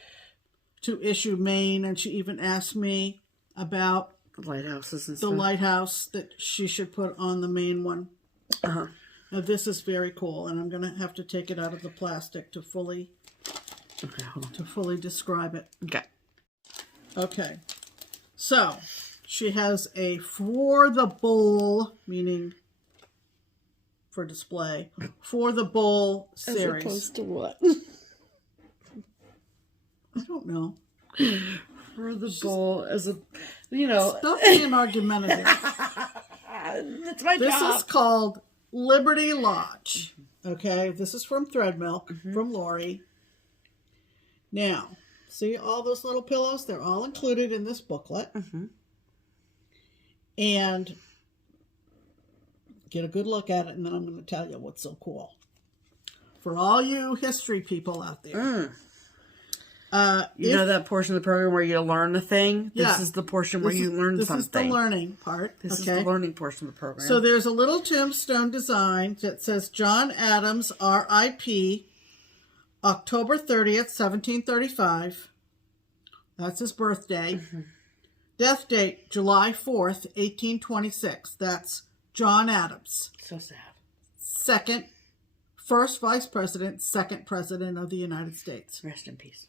to issue Maine, and she even asked me about lighthouses and the lighthouse that she should put on the main one. Now this is very cool, and I'm going to have to take it out of the plastic to fully describe it. Okay. So, she has a for the bowl, meaning for display, for the bowl series. As opposed to what? I don't know. For the bowl as a, you know. Stop being argumentative. That's my job. This is called Liberty Lodge. Okay, this is from Thread Milk, from Lori. Now, see all those little pillows? They're all included in this booklet. And get a good look at it, and then I'm going to tell you what's so cool. For all you history people out there. You know that portion of the program where you learn a thing? This is the portion where you learn something. This is the learning part. This is the learning portion of the program. So there's a little tombstone design that says John Adams, R.I.P., October 30th, 1735. That's his birthday. Death date, July 4th, 1826. That's John Adams. So sad. First Vice President, second President of the United States. Rest in peace.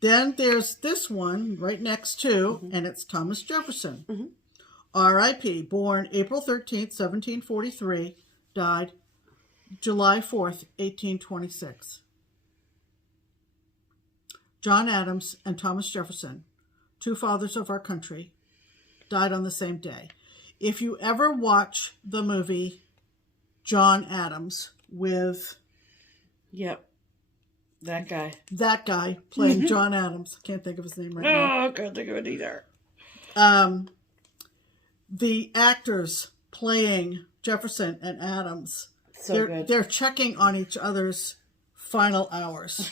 Then there's this one right next to, and it's Thomas Jefferson. R.I.P., born April 13th, 1743, died July 4th, 1826. John Adams and Thomas Jefferson, two fathers of our country, died on the same day. If you ever watch the movie John Adams with... Yep. That guy. That guy playing John Adams. Can't think of his name right now. Oh, I can't think of it either. The actors playing Jefferson and Adams, good. They're checking on each other's final hours.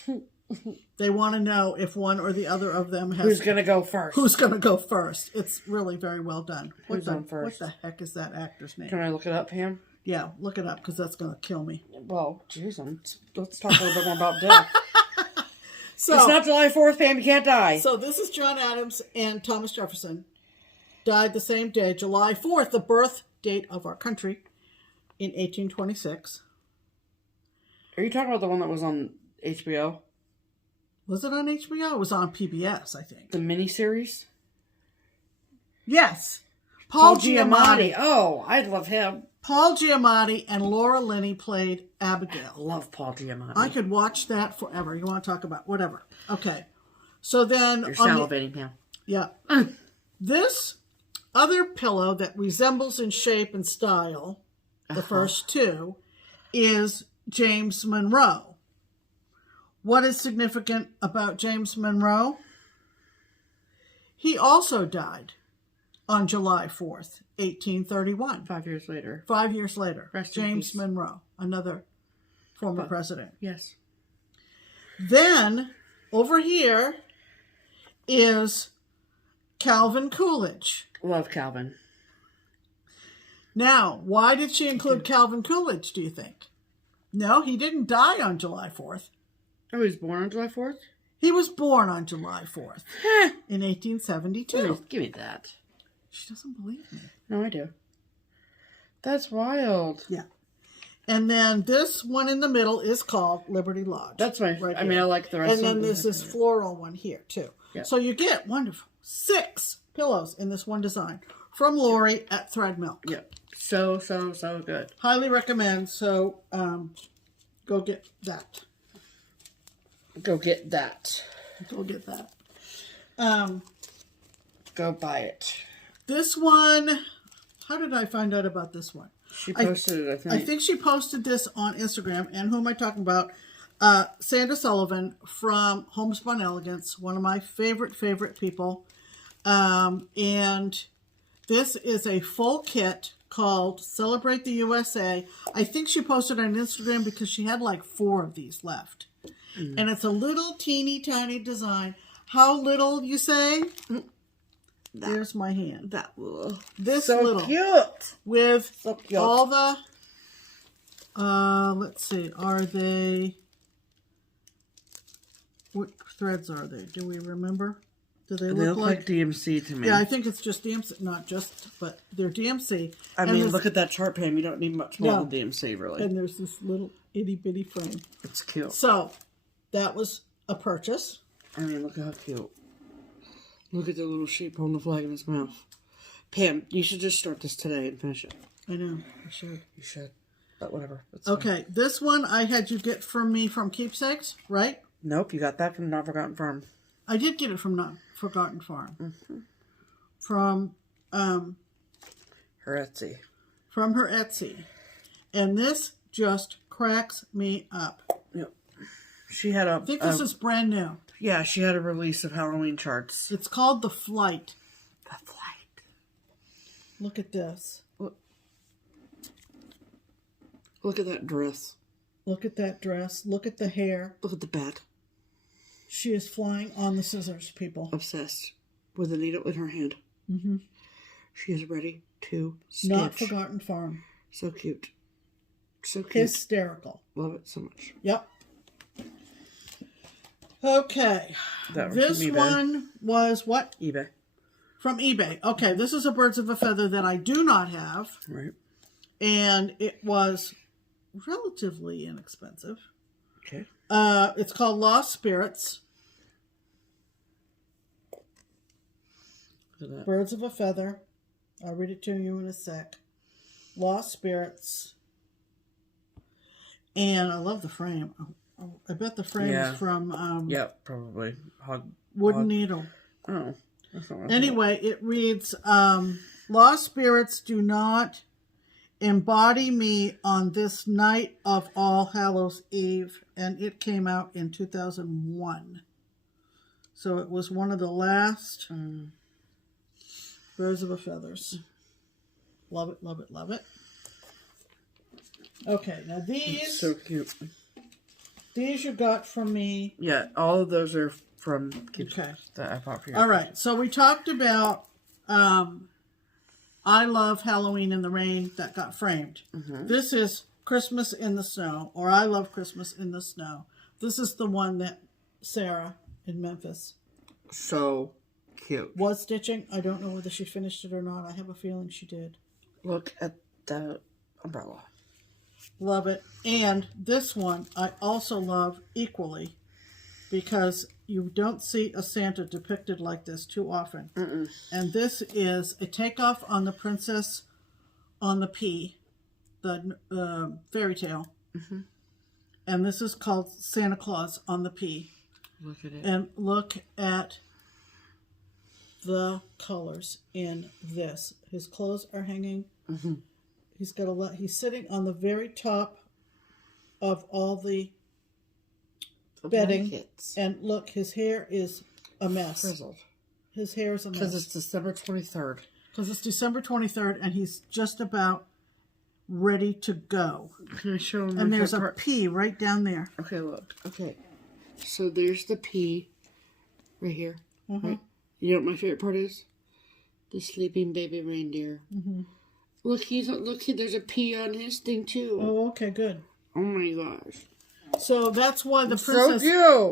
They want to know if one or the other of them has... Who's going to go first? Who's going to go first? It's really very well done. Who's on first? What the heck is that actor's name? Can I look it up, Pam? Yeah, look it up because that's going to kill me. Well, jeez, let's talk a little bit more about death. So, it's not July 4th, Pam. You can't die. So this is John Adams and Thomas Jefferson. Died the same day, July 4th, the birth date of our country, in 1826. Are you talking about the one that was on HBO? Was it on HBO? It was on PBS, I think. The miniseries? Yes. Paul Giamatti. Oh, I love him. Paul Giamatti and Laura Linney played Abigail. I love Paul Giamatti. I could watch that forever. You want to talk about whatever. Okay. So then... You're salivating, Pam. Yeah. This other pillow that resembles in shape and style, the first two, is James Monroe. What is significant about James Monroe? He also died on July 4th, 1831. 5 years later. 5 years later. Rest in James peace. Monroe, another former president. Yes. Then, over here is Calvin Coolidge. Love Calvin. Now, why did she include Calvin Coolidge, do you think? No, he didn't die on July 4th. Oh, he was born on July 4th? He was born on July 4th in 1872. Give me that. She doesn't believe me. No, I do. That's wild. Yeah. And then this one in the middle is called Liberty Lodge. That's my... Right I mean, here. I like the rest of And them. then there's this floral one here, too. Yep. So you get, wonderful, 6 pillows in this one design from Lori at Thread Milk. Yep. So good. Highly recommend. So go get that. Go get that. Go get that. Go buy it. This one, how did I find out about this one? She posted it, I think. I think she posted this on Instagram. And who am I talking about? Sandra Sullivan from Homespun Elegance, one of my favorite people. And this is a full kit called Celebrate the USA. I think she posted it on Instagram because she had like 4 of these left. And it's a little teeny tiny design. How little, you say? There's my hand. That little. This so little. Cute. With So cute. all the, let's see, are they, what threads are they? Do we remember? Do they look like DMC to me. Yeah, I think it's just DMC, not just, but they're DMC. I mean, look at that chart, Pam. You don't need much more than DMC, really. And there's this little itty bitty frame. It's cute. So, that was a purchase. I mean, look how cute. Look at the little sheep holding the flag in his mouth. Pam, you should just start this today and finish it. I know, I should. You should. But whatever. Okay, this one I had you get from me from Keepsakes, right? Nope, you got that from Not Forgotten Farm. I did get it from Not Forgotten Farm. Mm-hmm. From her Etsy. From her Etsy. And this just cracks me up. Yep. She had a... I think this is brand new. Yeah, she had a release of Halloween charts. It's called The Flight. The Flight. Look at this. Look at that dress. Look at that dress. Look at the hair. Look at the bed. She is flying on the scissors, people. Obsessed with a needle in her hand. Mm-hmm. She is ready to stitch. Not Forgotten Farm. So cute. So cute. Hysterical. Love it so much. Yep. Okay. This one was what? eBay. From eBay. Okay, this is a Birds of a Feather that I do not have. Right. And it was relatively inexpensive. Okay. It's called Lost Spirits. Look at that. Birds of a Feather. I'll read it to you in a sec. Lost Spirits. And I love the frame. I bet the frame is from... yeah, probably. Wooden Needle. Oh. That's not Anyway, it reads, Lost spirits do not embody me on this night of All Hallows Eve. And it came out in 2001. So it was one of the last Birds of a Feathers. Love it, love it, love it. Okay, now these... So cute. These you got from me. Yeah, all of those are from Keepsakes Okay. that I bought for you. All right, so we talked about I Love Halloween in the Rain that got framed. Mm-hmm. This is Christmas in the Snow, or I Love Christmas in the Snow. This is the one that Sarah in Memphis So cute. was stitching. I don't know whether she finished it or not. I have a feeling she did. Look at the umbrella. Love it. And this one I also love equally because you don't see a Santa depicted like this too often. Mm-mm. And this is a takeoff on the Princess on the Pea, the fairy tale. Mm-hmm. And this is called Santa Claus on the Pea. Look at it. And look at the colors in this. His clothes are hanging. Mm-hmm. He's sitting on the very top of all the bedding. Blankets. And look, his hair is a mess. Frizzled. His hair is a mess. Because it's December 23rd. Because it's December 23rd, and he's just about ready to go. Can I show him? And there's a P right down there. Okay, look. Okay. So there's the P right here. Mm-hmm. Right? You know what my favorite part is? The sleeping baby reindeer. Mm-hmm. Look, there's a P on his thing too. Oh, okay, good. Oh my gosh. So that's why the princess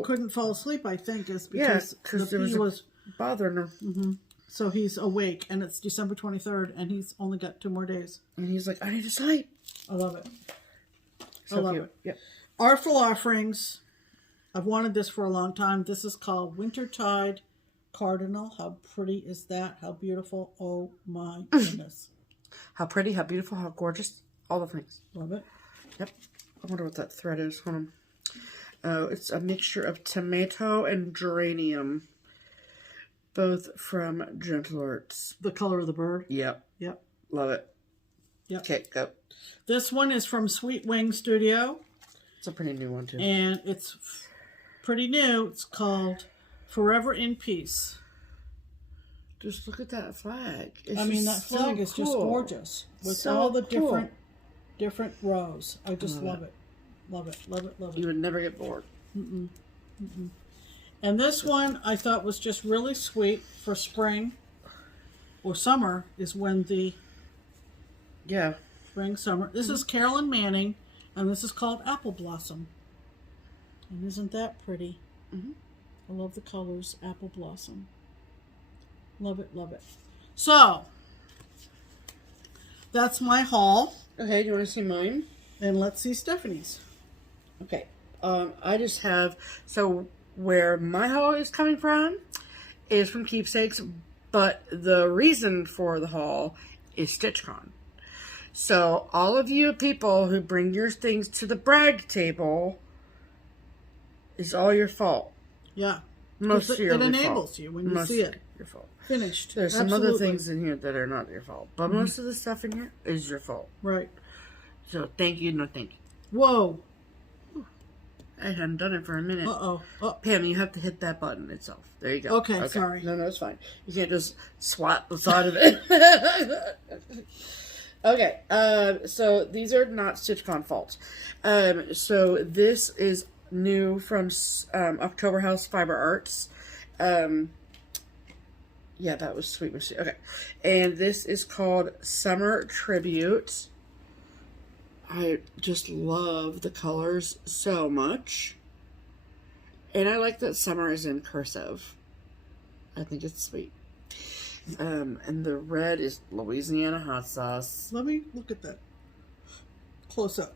couldn't fall asleep, I think, is because the P was bothering her. Mm-hmm. So he's awake, and it's December 23rd, and he's only got 2 more days. And he's like, I need to sleep. I love it. So I love it. Yep. Artful Offerings. I've wanted this for a long time. This is called Wintertide Cardinal. How pretty is that? How beautiful. Oh, my goodness. How pretty, how beautiful, how gorgeous. All the things. Love it. Yep. I wonder what that thread is. Hold on. Oh, it's a mixture of tomato and geranium. Both from Gentle Arts. The color of the bird? Yep. Yep. Love it. Yep. Okay, go. This one is from Sweet Wing Studio. It's a pretty new one, too. And it's pretty new. It's called Forever in Peace. Just look at that flag. That flag is just gorgeous. With all the different rows. I just love it. Love it, love it, love it. You would never get bored. Mm-mm. Mm-mm. And this one I thought was just really sweet for spring or summer is when the... Yeah. Spring, summer. This is Carolyn Manning, and this is called Apple Blossom. And isn't that pretty? Mm-hmm. I love the colors. Apple Blossom. Love it, love it. So, that's my haul. Okay, do you want to see mine? And let's see Stephanie's. Okay. I just have... So, where my haul is coming from is from Keepsakes, but the reason for the haul is StitchCon. So, all of you people who bring your things to the brag table is all your fault. Yeah. Mostly it enables you when you see it. Your fault. Finished. There's some other things in here that are not your fault, but most of the stuff in here is your fault. Right. So, thank you, no thank you. Whoa. I hadn't done it for a minute. Uh-oh. Oh. Pam, you have to hit that button itself. There you go. Okay, sorry. No, it's fine. You can't just swat the side of it. Okay, so these are not StitchCon faults. So this is new from October House Fiber Arts. Yeah, that was Sweet Machine. Okay. And this is called Summer Tribute. I just love the colors so much. And I like that summer is in cursive. I think it's sweet. And the red is Louisiana hot sauce. Let me look at that close up.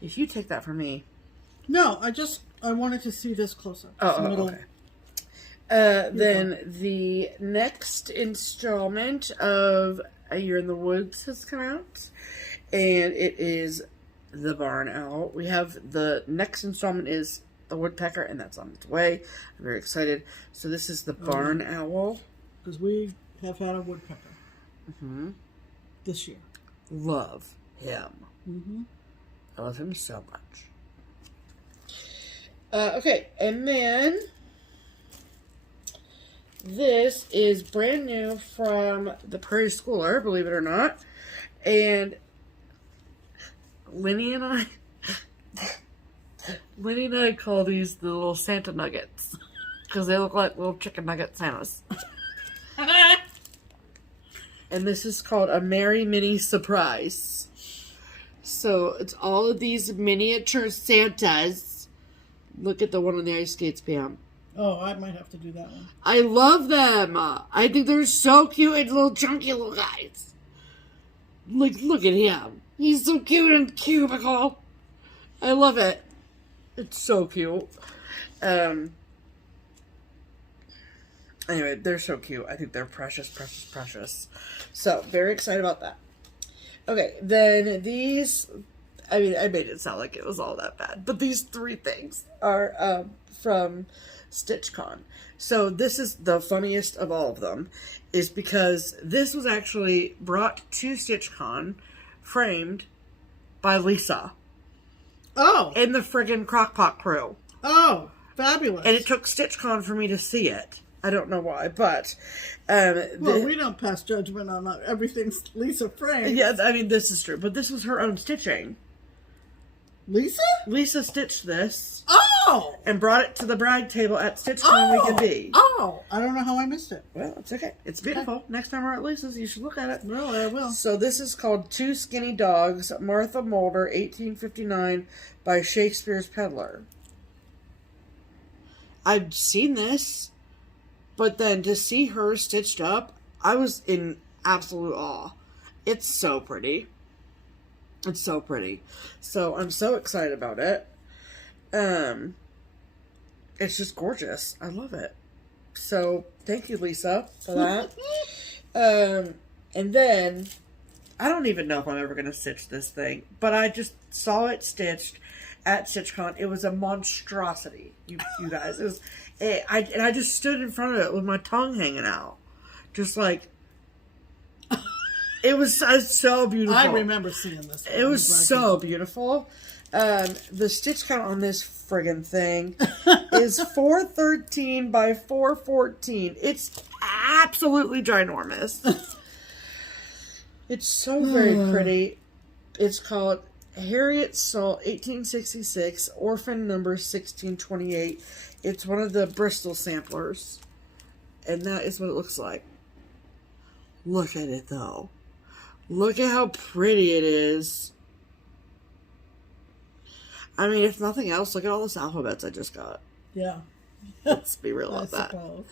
If you take that from me. No, I wanted to see this close up. Okay. Then the next installment of A Year in the Woods has come out, and it is the Barn Owl. We have the next installment is the Woodpecker, and that's on its way. I'm very excited. So this is the Barn Owl. Because we have had a woodpecker this year. Love him. I love him so much. Okay, and then this is brand new from the Prairie Schooler, believe it or not. And Lenny and I call these the little Santa nuggets. Because they look like little chicken nugget Santas. And this is called a Merry Mini Surprise. So it's all of these miniature Santas. Look at the one on the ice skates, Pam. Oh, I might have to do that one. I love them. I think they're so cute and little chunky little guys. Look at him. He's so cute and cubicle. I love it. It's so cute. Anyway, they're so cute. I think they're precious, precious, precious. So, very excited about that. Okay, then these, I mean, I made it sound like it was all that bad. But these three things are from StitchCon. So, this is the funniest of all of them. Is because this was actually brought to StitchCon, framed by Lisa. Oh! And the friggin' Crockpot crew. Oh, fabulous. And it took StitchCon for me to see it. I don't know why, but... well, we don't pass judgment on everything Lisa framed. Yeah, I mean, this is true. But this was her own stitching. Lisa? Lisa stitched this. Oh! And brought it to the bride table at StitchCon Weekend B. Oh! I don't know how I missed it. Well, it's okay. It's beautiful. Okay. Next time we're at Lisa's, you should look at it. Well, I will. So this is called Two Skinny Dogs, Martha Mulder, 1859, by Shakespeare's Peddler. I've seen this. But then to see her stitched up, I was in absolute awe. It's so pretty. It's so pretty. So I'm so excited about it. It's just gorgeous. I love it. So thank you, Lisa, for that. And then I don't even know if I'm ever going to stitch this thing, but I just saw it stitched at StitchCon. It was a monstrosity, you guys. It was, I just stood in front of it with my tongue hanging out, just like it was so beautiful. I remember seeing this. It was so beautiful. The stitch count on this friggin' thing is 413 by 414. It's absolutely ginormous. It's so very pretty. It's called Harriet Salt, 1866, orphan number 1628. It's one of the Bristol samplers. And that is what it looks like. Look at it, though. Look at how pretty it is. I mean, if nothing else, look at all those alphabets I just got. Yeah. Let's be real about that. Suppose.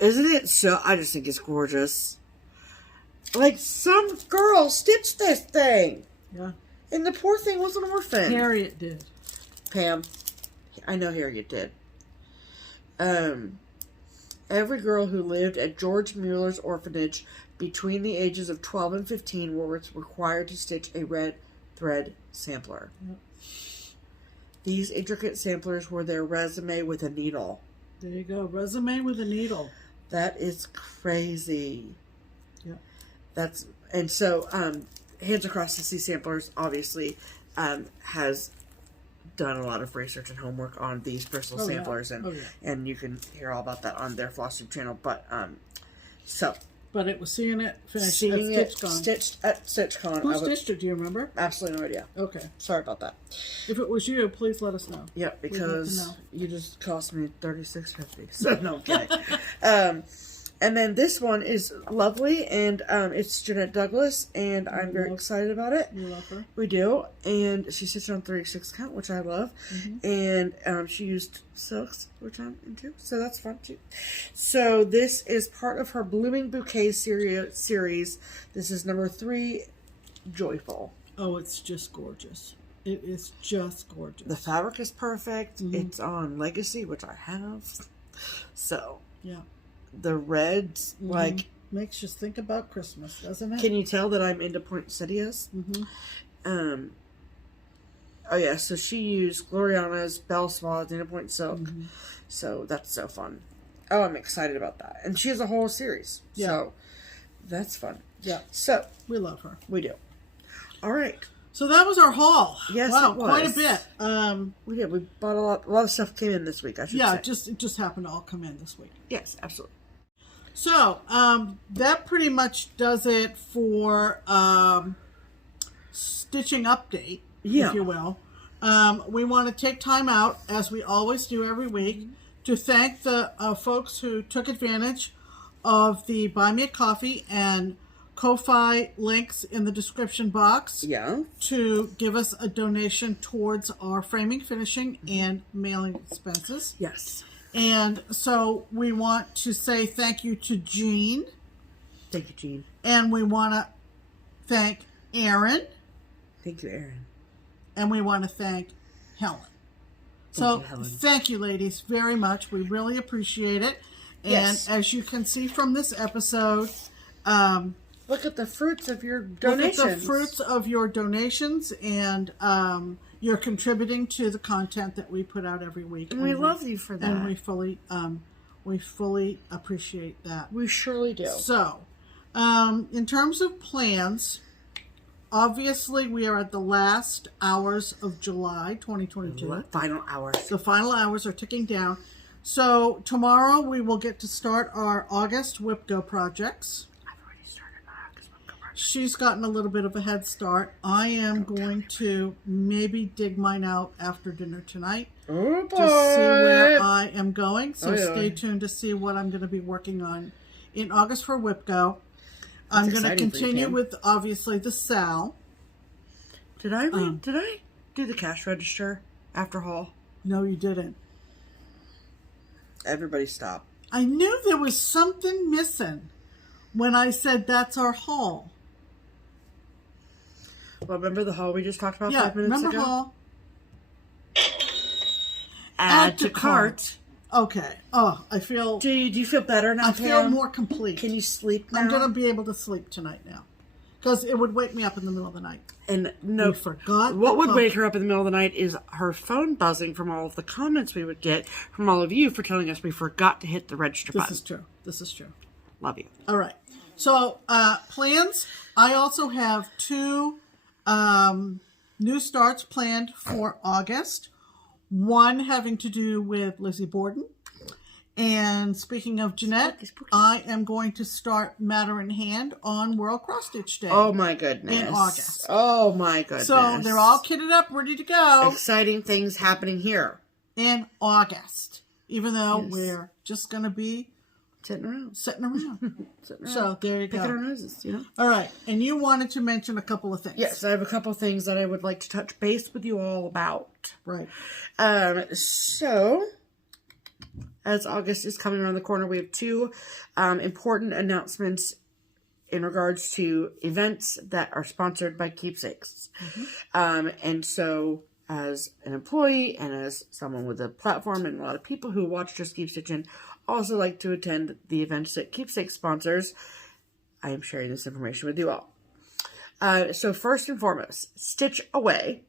Isn't it so? I just think it's gorgeous. Like, some girl stitched this thing. Yeah. And the poor thing was an orphan. Harriet did. Pam, I know Harriet did. Every girl who lived at George Mueller's orphanage between the ages of 12 and 15 was required to stitch a red thread sampler. Yep. These intricate samplers were their resume with a needle. There you go. Resume with a needle. That is crazy. Yeah. That's, and so, Hands Across the Sea Samplers obviously has done a lot of research and homework on these Bristol samplers, and you can hear all about that on their FlossTube channel. But so But it was seeing it finished Seeing at it StitchCon. stitched at StitchCon. Who stitched it? Do you remember? Absolutely no idea. Okay. Sorry about that. If it was you, please let us know. Yeah, We'd love to because know. you just cost me $36.50. So no, I'm kidding. And then this one is lovely, and it's Jeanette Douglas, and I'm very excited about it. You love her? We do, and she stitched on 36 count, which I love, and she used silks, which I'm into, so that's fun too. So this is part of her Blooming Bouquet series. This is number 3, Joyful. Oh, it's just gorgeous. It is just gorgeous. The fabric is perfect. It's on Legacy, which I have, so yeah. the reds, like... Makes you think about Christmas, doesn't it? Can you tell that I'm into poinsettias? Oh yeah, so she used Gloriana's Belle Soie Dana Point Silk. So that's so fun. Oh, I'm excited about that. And she has a whole series. Yeah. So that's fun. Yeah. So We love her. we do. All right. So that was our haul. Yes, wow, it was. Quite a bit. We did. We bought a lot of stuff came in this week, I should say. It just happened to all come in this week. Yes, absolutely. So, that pretty much does it for stitching update, if you will. We want to take time out, as we always do every week, to thank the folks who took advantage of the Buy Me a Coffee and Ko-Fi links in the description box to give us a donation towards our framing, finishing, and mailing expenses. Yes. And so we want to say thank you to Jean. Thank you, Jean. And we want to thank Erin. Thank you, Erin. And we want to thank Helen. Thank you, ladies, very much. We really appreciate it. And as you can see from this episode, look at the fruits of your donations. Look at the fruits of your donations, and you're contributing to the content that we put out every week. And we love you for that. And we fully appreciate that. We surely do. So, in terms of plans, obviously we are at the last hours of July 2022. Final hours. The final hours are ticking down. So tomorrow we will get to start our August Whip Go projects. She's gotten a little bit of a head start. I am going to maybe dig mine out after dinner tonight to see where I am going. So stay tuned to see what I'm going to be working on in August for Whip Go. I'm going to continue with, obviously, the Sal. Did I do the cash register after haul? No, you didn't. Everybody stop. I knew there was something missing when I said that's our haul. Well, remember the haul we just talked about 5 minutes ago? Remember haul? Add to cart. Okay. Oh, I feel... Do you feel better now, I feel more complete. Can you sleep now? I'm going to be able to sleep tonight now. Because it would wake me up in the middle of the night. And no, we forgot. What would wake her up in the middle of the night is her phone buzzing from all of the comments we would get from all of you for telling us we forgot to hit the register button. This is true. This is true. Love you. All right. So, plans. I also have 2 new starts planned for August. One having to do with Lizzie Borden. And speaking of Jeanette, I am going to start Matter in Hand on World Cross Stitch Day. Oh my goodness. In August. Oh my goodness. So they're all kitted up, ready to go. Exciting things happening here. In August. Even though we're just going to be sitting around. So there you go. Picking our noses, you know. All right. And you wanted to mention a couple of things. Yes, I have a couple of things that I would like to touch base with you all about. Right. So, as August is coming around the corner, we have 2 important announcements in regards to events that are sponsored by Keepsakes. And so, as an employee and as someone with a platform and a lot of people who watch Just Keep Stitchin' also like to attend the events that Keepsakes sponsors, I am sharing this information with you all. So first and foremost, Stitch Away.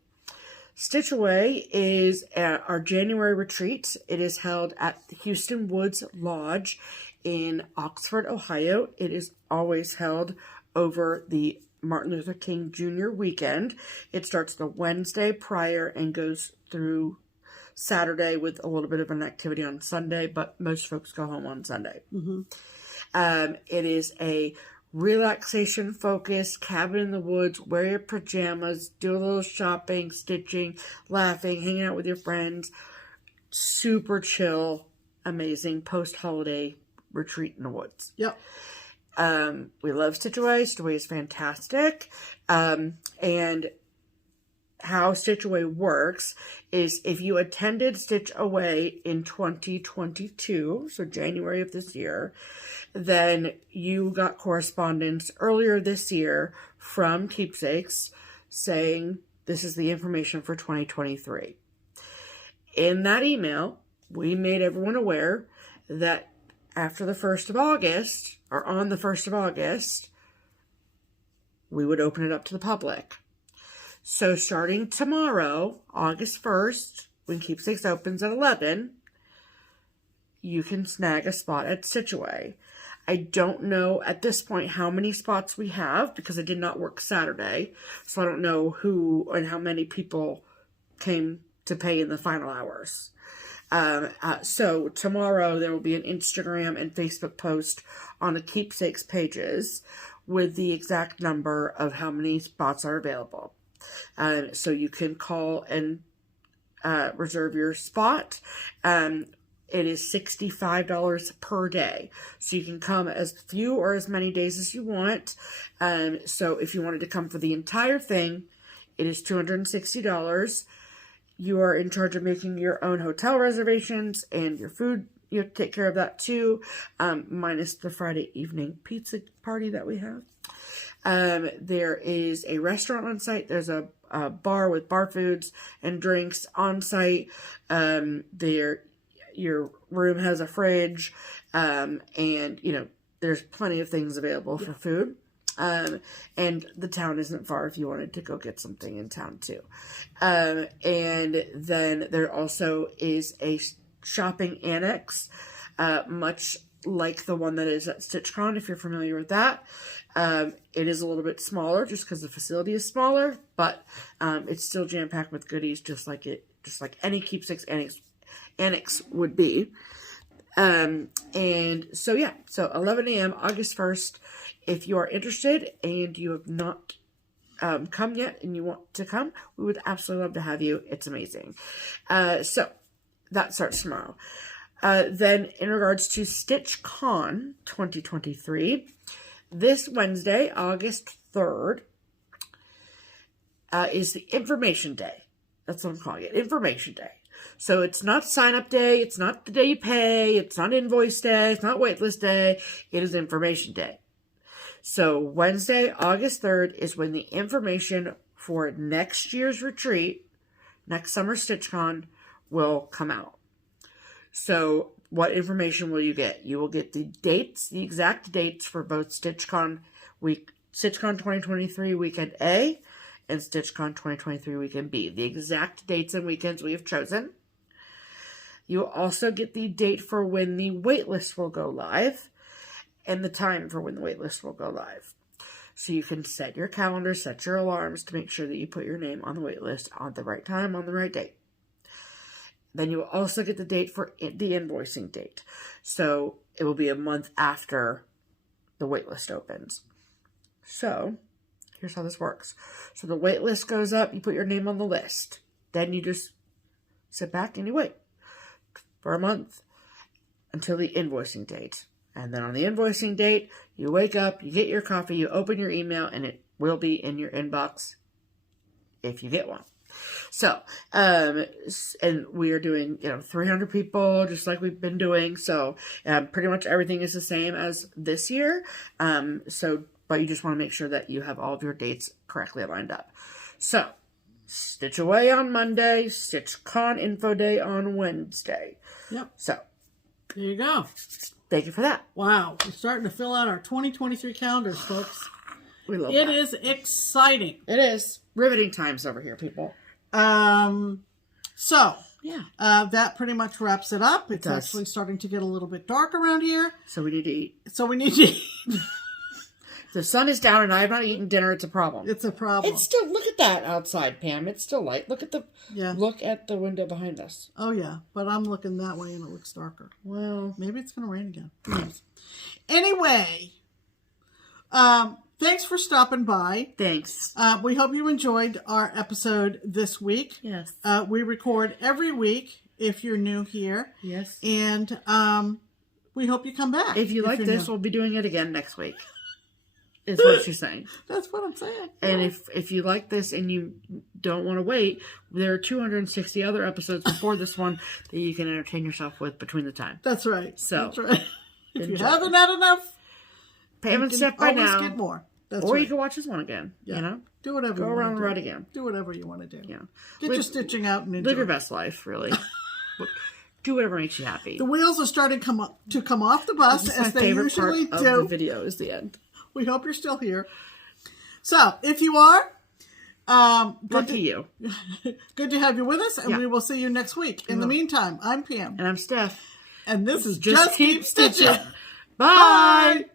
Stitch Away is our January retreat. It is held at the Houston Woods Lodge in Oxford, Ohio. It is always held over the Martin Luther King Jr. weekend. It starts the Wednesday prior and goes through Saturday with a little bit of an activity on Sunday, but most folks go home on Sunday. It is a relaxation focused cabin in the woods. Wear your pajamas, do a little shopping, stitching, laughing, hanging out with your friends. Super chill, amazing post-holiday retreat in the woods. Yep. We love Stitch Away. Stitch Away is fantastic. And how Stitch Away works is if you attended Stitch Away in 2022, so January of this year, then you got correspondence earlier this year from Keepsakes saying this is the information for 2023. In that email, we made everyone aware that after the 1st of August, or on the 1st of August, we would open it up to the public. So starting tomorrow, August 1st, when Keepsakes opens at 11, you can snag a spot at Stitch Away. I don't know at this point how many spots we have because I did not work Saturday. So I don't know who and how many people came to pay in the final hours. So tomorrow there will be an Instagram and Facebook post on the Keepsakes pages with the exact number of how many spots are available. So you can call and reserve your spot. It is $65 per day. So you can come as few or as many days as you want. So if you wanted to come for the entire thing, it is $260. You are in charge of making your own hotel reservations and your food. You have to take care of that too, minus the Friday evening pizza party that we have. There is a restaurant on site. There's a bar with bar foods and drinks on site. Your room has a fridge, and there's plenty of things available for food. And the town isn't far if you wanted to go get something in town too. And then there also is a shopping annex, much like the one that is at StitchCon, if you're familiar with that. It is a little bit smaller just because the facility is smaller, but it's still jam-packed with goodies just like any Keepsakes annex would be. And so 11 a.m. August 1st, if you are interested and you have not come yet and you want to come, we would absolutely love to have you. It's amazing. So that starts tomorrow. Then in regards to StitchCon 2023, this Wednesday, August 3rd, is the information day. That's what I'm calling it, information day. So it's not sign-up day, it's not the day you pay, it's not invoice day, it's not waitlist day, it is information day. So Wednesday, August 3rd is when the information for next year's retreat, next summer StitchCon, will come out. So what information will you get? You will get the dates, the exact dates for both StitchCon 2023 Weekend A and StitchCon 2023 Weekend B. The exact dates and weekends we have chosen. You will also get the date for when the waitlist will go live and the time for when the waitlist will go live. So you can set your calendar, set your alarms to make sure that you put your name on the waitlist on the right time, on the right date. Then you will also get the date for the invoicing date. So it will be a month after the waitlist opens. So here's how this works. So the waitlist goes up, you put your name on the list. Then you just sit back and you wait for a month until the invoicing date. And then on the invoicing date, you wake up, you get your coffee, you open your email, and it will be in your inbox if you get one. So, and we are doing, 300 people, just like we've been doing. So, pretty much everything is the same as this year. But you just want to make sure that you have all of your dates correctly lined up. So, Stitch Away on Monday, StitchCon Info Day on Wednesday. Yep. So, there you go. Thank you for that. Wow. We're starting to fill out our 2023 calendars, folks. We love it. that. It is exciting. It is. Riveting times over here, people. So, yeah. That pretty much wraps it up. It's actually starting to get a little bit dark around here. So we need to eat. So we need to eat. The sun is down and I have not eaten dinner. It's a problem. It's a problem. It's still, look at that outside, Pam. It's still light. Look at the window behind us. Oh, yeah. But I'm looking that way and it looks darker. Well, maybe it's going to rain again. Who knows? Anyway, thanks for stopping by. Thanks. We hope you enjoyed our episode this week. Yes. We record every week if you're new here. Yes. And we hope you come back. If you like this, we'll be doing it again next week. Is what she's saying. That's what I'm saying. And if you like this and you don't want to wait, there are 260 other episodes before this one that you can entertain yourself with between the time. That's right. So, that's right. If you haven't had enough, Pam and Steph by now. Get more. That's or right. you can watch this one again. Yeah. You know? Do whatever you want to do. Go around and ride again. Do whatever you want to do. Yeah. Get your stitching out and enjoy. Live your best life, really. Do whatever makes you happy. The wheels are starting to come off the bus as they usually part do. Of the video is the end. We hope you're still here. So, if you are, lucky you. Good to have you with us, and we will see you next week. In the meantime, I'm Pam. And I'm Steph. And this is Just Keep Stitching. Bye!